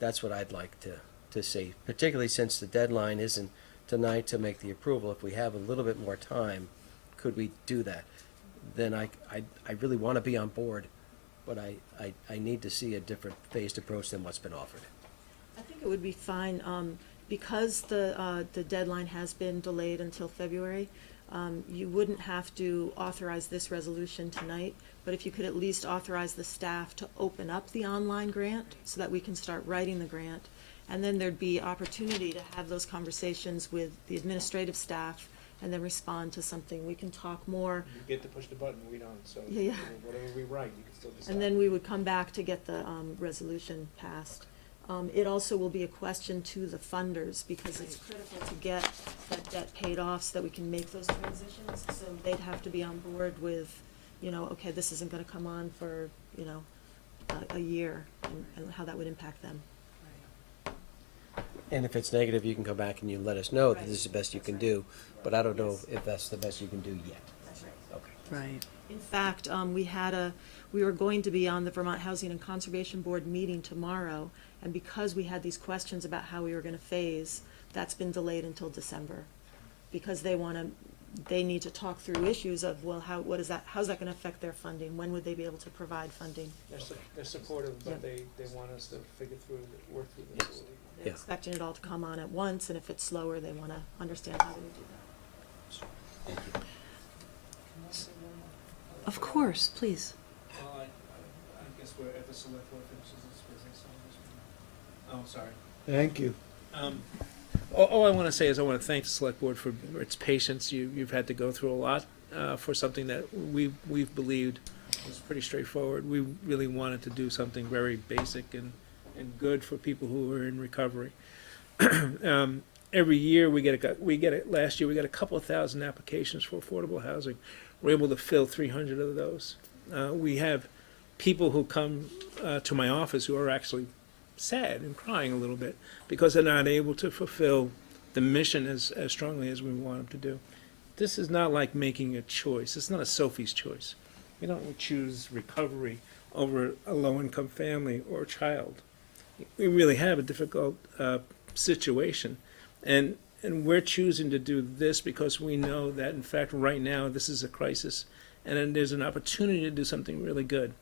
that's what I'd like to see, particularly since the deadline isn't tonight to make the approval. If we have a little bit more time, could we do that? Then I really want to be on board, but I need to see a different phased approach than what's been offered. I think it would be fine, because the deadline has been delayed until February. You wouldn't have to authorize this resolution tonight, but if you could at least authorize the staff to open up the online grant so that we can start writing the grant. And then there'd be opportunity to have those conversations with the administrative staff and then respond to something. We can talk more. You get to push the button, we don't, so Yeah. whatever we write, you can still decide. And then we would come back to get the resolution passed. It also will be a question to the funders, because it's critical to get that debt paid off so that we can make those transitions. So they'd have to be on board with, okay, this isn't gonna come on for, a year, and how that would impact them. And if it's negative, you can come back and you let us know that this is the best you can do, but I don't know if that's the best you can do yet. That's right. Okay. Right. In fact, we were going to be on the Vermont Housing and Conservation Board meeting tomorrow, and because we had these questions about how we were gonna phase, that's been delayed until December. Because they need to talk through issues of, well, how's that gonna affect their funding? When would they be able to provide funding? They're supportive, but they want us to work through this. They're expecting it all to come on at once, and if it's slower, they wanna understand how to do that. Thank you. Of course, please. Well, I guess we're at the select board finishes its business on this one. Oh, sorry. Thank you. All I want to say is I want to thank the select board for its patience. You've had to go through a lot for something that we've believed was pretty straightforward. We really wanted to do something very basic and good for people who are in recovery. Every year last year we got a couple of thousand applications for affordable housing. We're able to fill 300 of those. We have people who come to my office who are actually sad and crying a little bit because they're not able to fulfill the mission as strongly as we want them to do. This is not like making a choice. It's not a Sophie's choice. We don't choose recovery over a low-income family or child. We really have a difficult situation, and we're choosing to do this because we know that, in fact, right now this is a crisis, and then there's an opportunity to do something really good.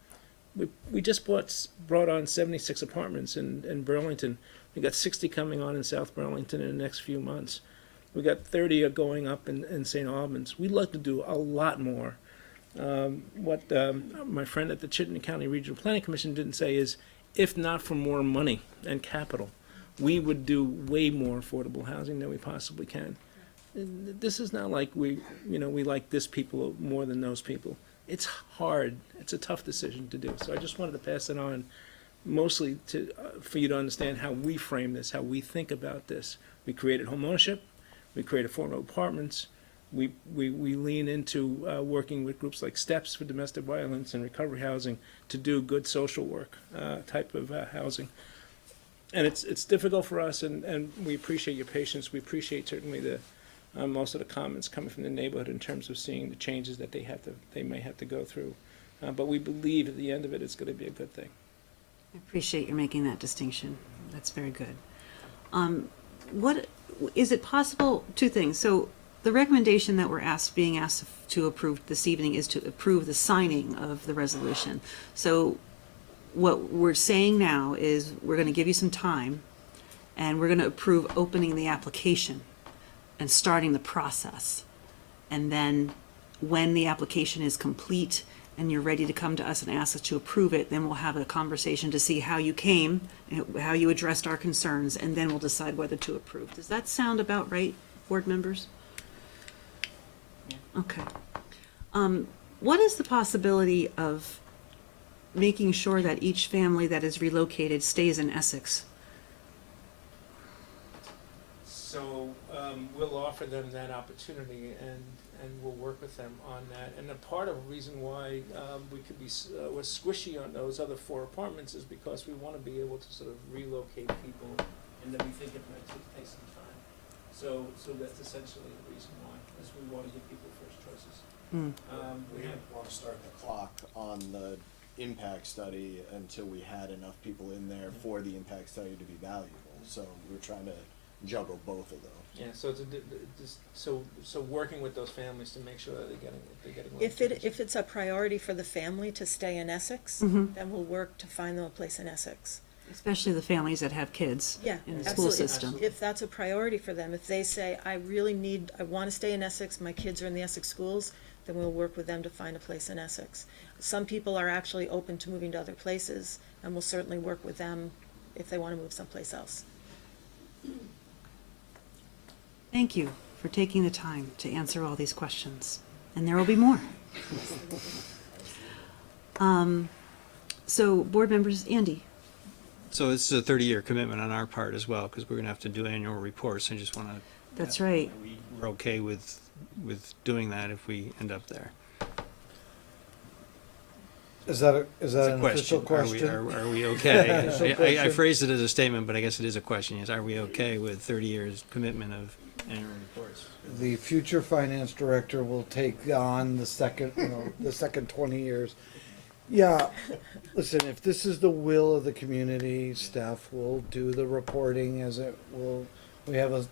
We just brought on 76 apartments in Burlington. We got 60 coming on in South Burlington in the next few months. We got 30 are going up in St. Albans. We'd like to do a lot more. What my friend at the Chittenden County Regional Planning Commission didn't say is, if not for more money and capital, we would do way more affordable housing than we possibly can. And this is not like we like this people more than those people. It's hard. It's a tough decision to do. So I just wanted to pass it on, mostly for you to understand how we frame this, how we think about this. We created homeownership. We created affordable apartments. We lean into working with groups like STEPS for domestic violence and recovery housing to do good social work type of housing. And it's difficult for us, and we appreciate your patience. We appreciate certainly the most of the comments coming from the neighborhood in terms of seeing the changes that they may have to go through. But we believe at the end of it, it's going to be a good thing. I appreciate your making that distinction. That's very good. What is it possible? Two things. So the recommendation that we're being asked to approve this evening is to approve the signing of the resolution. So what we're saying now is we're going to give you some time, and we're going to approve opening the application and starting the process. And then when the application is complete and you're ready to come to us and ask us to approve it, then we'll have a conversation to see how you came, how you addressed our concerns, and then we'll decide whether to approve. Does that sound about right, board members? Okay. What is the possibility of making sure that each family that is relocated stays in Essex? So we'll offer them that opportunity, and we'll work with them on that. And a part of the reason why we could be we're squishy on those other 4 apartments is because we want to be able to sort of relocate people, and then we think it might take some time. So that's essentially the reason why, is we want to give people first choices. We didn't want to start the clock on the impact study until we had enough people in there for the impact study to be valuable. So we're trying to juggle both of those. Yeah, so it's so working with those families to make sure that they're getting. If it's a priority for the family to stay in Essex, Mhm. then we'll work to find them a place in Essex. Especially the families that have kids Yeah, in the school absolutely. system. If that's a priority for them, if they say, I want to stay in Essex, my kids are in the Essex schools, then we'll work with them to find a place in Essex. Some people are actually open to moving to other places, and we'll certainly work with them if they want to move someplace else. Thank you for taking the time to answer all these questions, and there will be more. So, board members, Andy. So this is a 30-year commitment on our part as well, because we're going to have to do annual reports. I just want to. That's right. We're okay with doing that if we end up there. Is that It's an a official question? Are we okay? Official I question? phrased it as a statement, but I guess it is a question. Yes, are we okay with 30 years commitment of annual reports? The future finance director will take on the second 20 years. Yeah, listen, if this is the will of the community, staff will do the reporting as it will. We're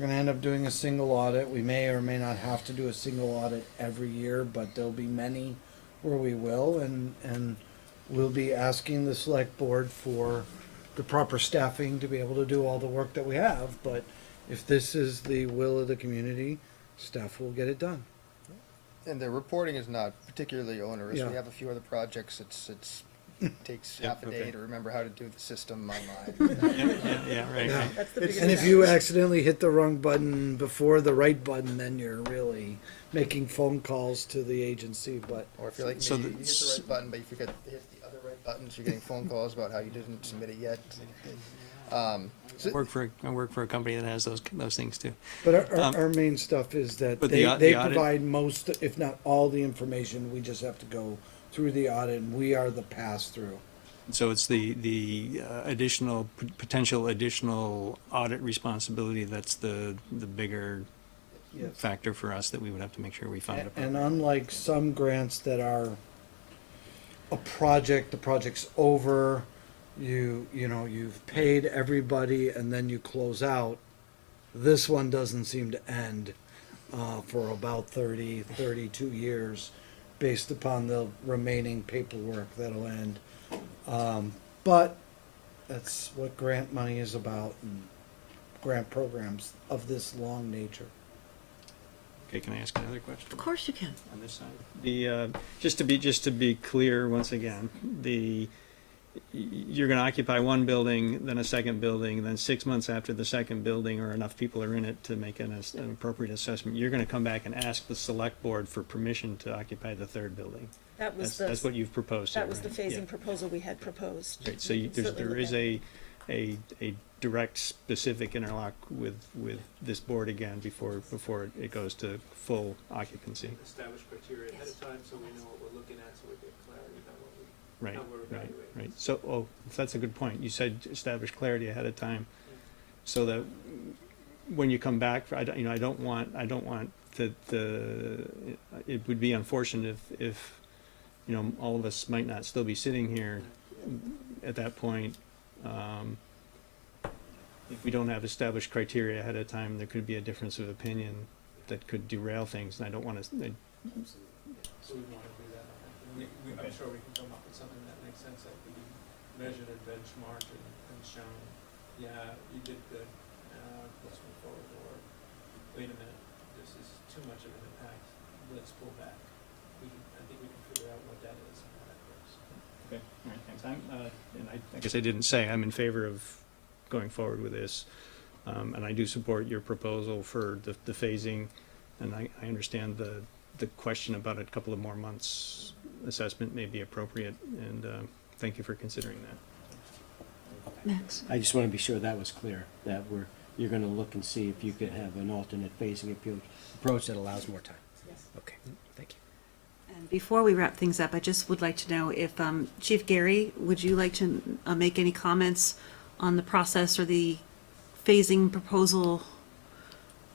gonna end up doing a single audit. We may or may not have to do a single audit every year, but there'll be many where we will, and we'll be asking the select board for the proper staffing to be able to do all the work that we have. But if this is the will of the community, staff will get it done. And the reporting is not particularly onerous. Yeah. We have a few other projects. It takes half a day to remember how to do the system online. Yeah, right. Yeah. That's the biggest And if you accidentally hit the wrong button before the right button, then you're really making phone calls to the agency. But Or if you're like me, So you the- hit the right button, but you forget to hit the other right buttons, you're getting phone calls about how you didn't submit it yet. I work for a company that has those things too. But Um, our main stuff is that but they the audit- provide most, if not all, the information. We just have to go through the audit, and we are the pass-through. So it's the potential additional audit responsibility that's the bigger Yes. factor for us that we would have to make sure we find. And unlike some grants that are a project, the project's over, you've paid everybody and then you close out. This one doesn't seem to end for about 32 years based upon the remaining paperwork that'll end. But that's what grant money is about, and grant programs of this long nature. Okay, can I ask another question? Of course you can. On this side? The, just to be clear, once again, you're gonna occupy one building, then a second building, then 6 months after the second building, or enough people are in it to make an appropriate assessment, you're gonna come back and ask the select board for permission to occupy the third building. That was That's what you've proposed. That was the right? phasing Yeah. proposal we had proposed. Right, so We can certainly there look is at it. a direct specific interlock with this board again before it goes to full occupancy. Establish criteria ahead of time so we know what we're looking at, so we get clarity about what we, Right, how we're right, evaluating. right. So, that's a good point. You said establish clarity ahead of time, so that when you come back, I don't want it would be unfortunate if all of us might not still be sitting here at that point. If we don't have established criteria ahead of time, there could be a difference of opinion that could derail things, and I don't want to. So we want to do that. I'm sure we can come up with something that makes sense, that we measured and benchmarked and shown, yeah, you did good, let's move forward, or wait a minute, this is too much of an impact, let's pull back. I think we can figure out what that is and how that works. Okay, all right, thanks. And I guess I didn't say, I'm in favor of going forward with this. And I do support your proposal for the phasing, and I understand the question about a couple of more months assessment may be appropriate, and thank you for considering that. Max? I just want to be sure that was clear, that you're going to look and see if you could have an alternate phasing approach that allows more time. Yes. Okay, thank you. And before we wrap things up, I just would like to know if, Chief Gary, would you like to make any comments on the process or the phasing proposal?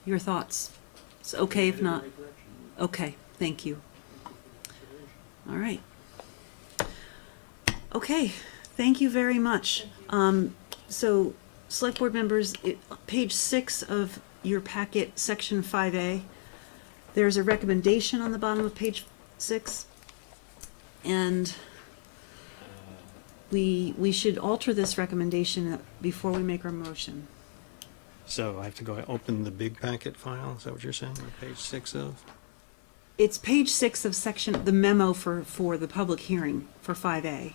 Your thoughts? It's okay if not. Okay, thank you. All right. Okay, thank you very much. So, select board members, page 6 of your packet, section 5A, there's a recommendation on the bottom of page 6. And we should alter this recommendation before we make our motion. So I have to go open the big packet file, is that what you're saying, on page 6 of? It's page 6 of the memo for the public hearing for 5A.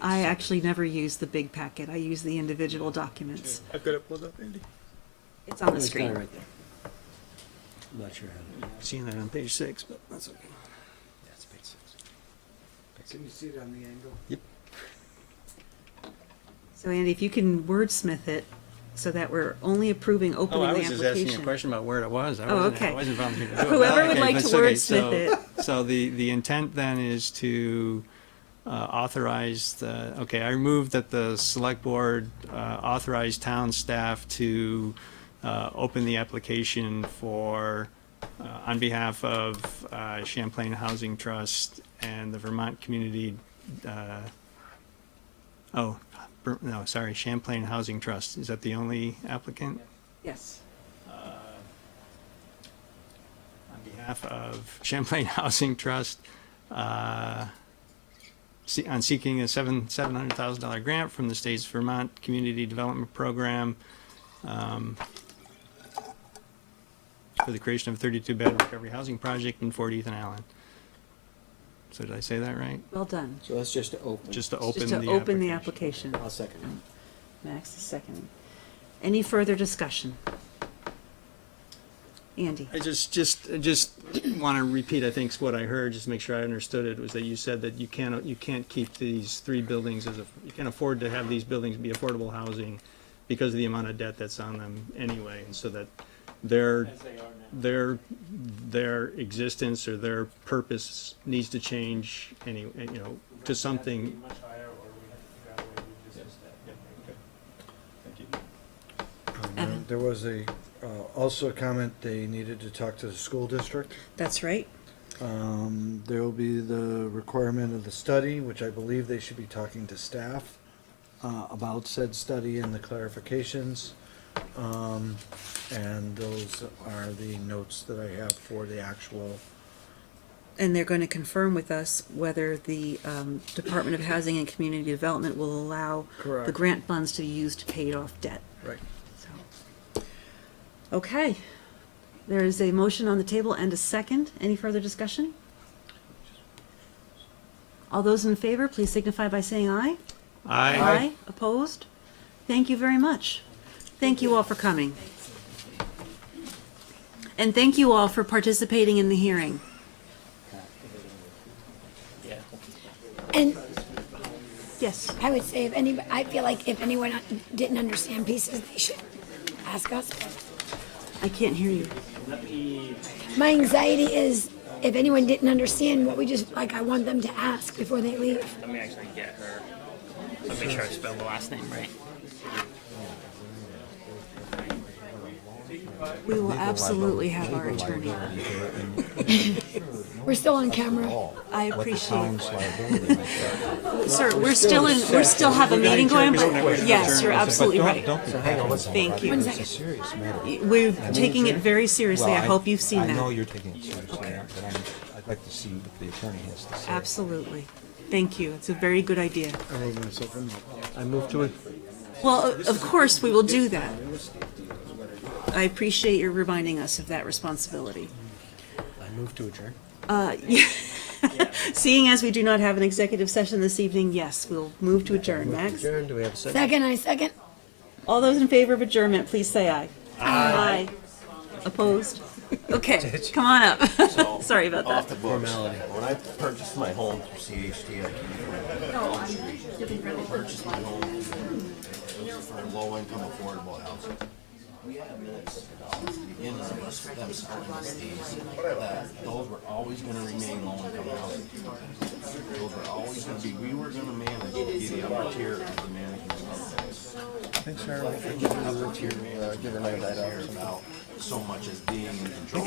I actually never use the big packet. I use the individual documents. I've got it pulled up, Andy. It's on the It's got screen. it right there. I'm not sure how to. Seeing that on page 6, but that's okay. That's page 6. Can you see it on the angle? Yep. So Andy, if you can wordsmith it so that we're only approving opening the I was application. just asking a question about where it was. I okay. wasn't volunteering to do it. Whoever would Okay, like but to it's okay. wordsmith it. So the intent then is to authorize I move that the select board authorize town staff to open the application for, on behalf of Champlain Housing Trust and the Vermont Community, Champlain Housing Trust. Is that the only applicant? Yes. On behalf of Champlain Housing Trust, on seeking a $700,000 grant from the state's Vermont Community Development Program for the creation of a 32-bed recovery housing project in Fort Ethan Allen. So did I say that right? Well done. So that's just to open. Just to open Just to the open the application. application. I'll second it. Max is seconding. Any further discussion? Andy? I just want to repeat, I think, what I heard, just to make sure I understood it, was that you said that you can't keep these 3 buildings you can't afford to have these buildings be affordable housing because of the amount of debt that's on them anyway, and so that their existence or their purpose needs to change to something. Much higher, or we have to figure out a way to resist that. Thank you. There was also a comment they needed to talk to the school district. That's right. There will be the requirement of the study, which I believe they should be talking to staff about said study and the clarifications. And those are the notes that I have for the actual. And they're going to confirm with us whether the Department of Housing and Community Development will allow the Correct. grant funds to be used to pay off debt. Right. Okay. There is a motion on the table and a second. Any further discussion? All those in favor, please signify by saying aye. Aye. Aye. Opposed? Thank you very much. Thank you all for coming. And thank you all for participating in the hearing. And yes, I would say I feel like if anyone didn't understand pieces, they should ask us. I can't hear you. My anxiety is if anyone didn't understand what we just, like, I want them to ask before they leave. Let me actually get her. Let me make sure I spell the last name right. We will absolutely have our attorney. We're still on camera. I appreciate it. Sir, we're still have a meeting going, but yes, you're absolutely right. Thank you. 1 second. We're taking it very seriously. I hope you've seen that. I know you're taking it seriously, but I'd like to see what the attorney has to say. Absolutely. Thank you. It's a very good idea. I move to it. Well, of course, we will do that. I appreciate your reminding us of that responsibility. I move to adjourn. Yeah. Seeing as we do not have an executive session this evening, yes, we'll move to adjourn. Max? Adjourn, do we have a second? Second, I second. All those in favor of adjournment, please say aye. Aye. Opposed? Okay, come on up. Sorry about that. Off the books. When I purchased my home through CHT, I purchased my home for low-income affordable housing. We have minutes at the beginning of us, them selling us these, that those were always gonna remain low-income housing. Those were always gonna be, we were gonna manage, be the upper tier of the management of those. Thanks, Harold. Upper tier management, about so much as being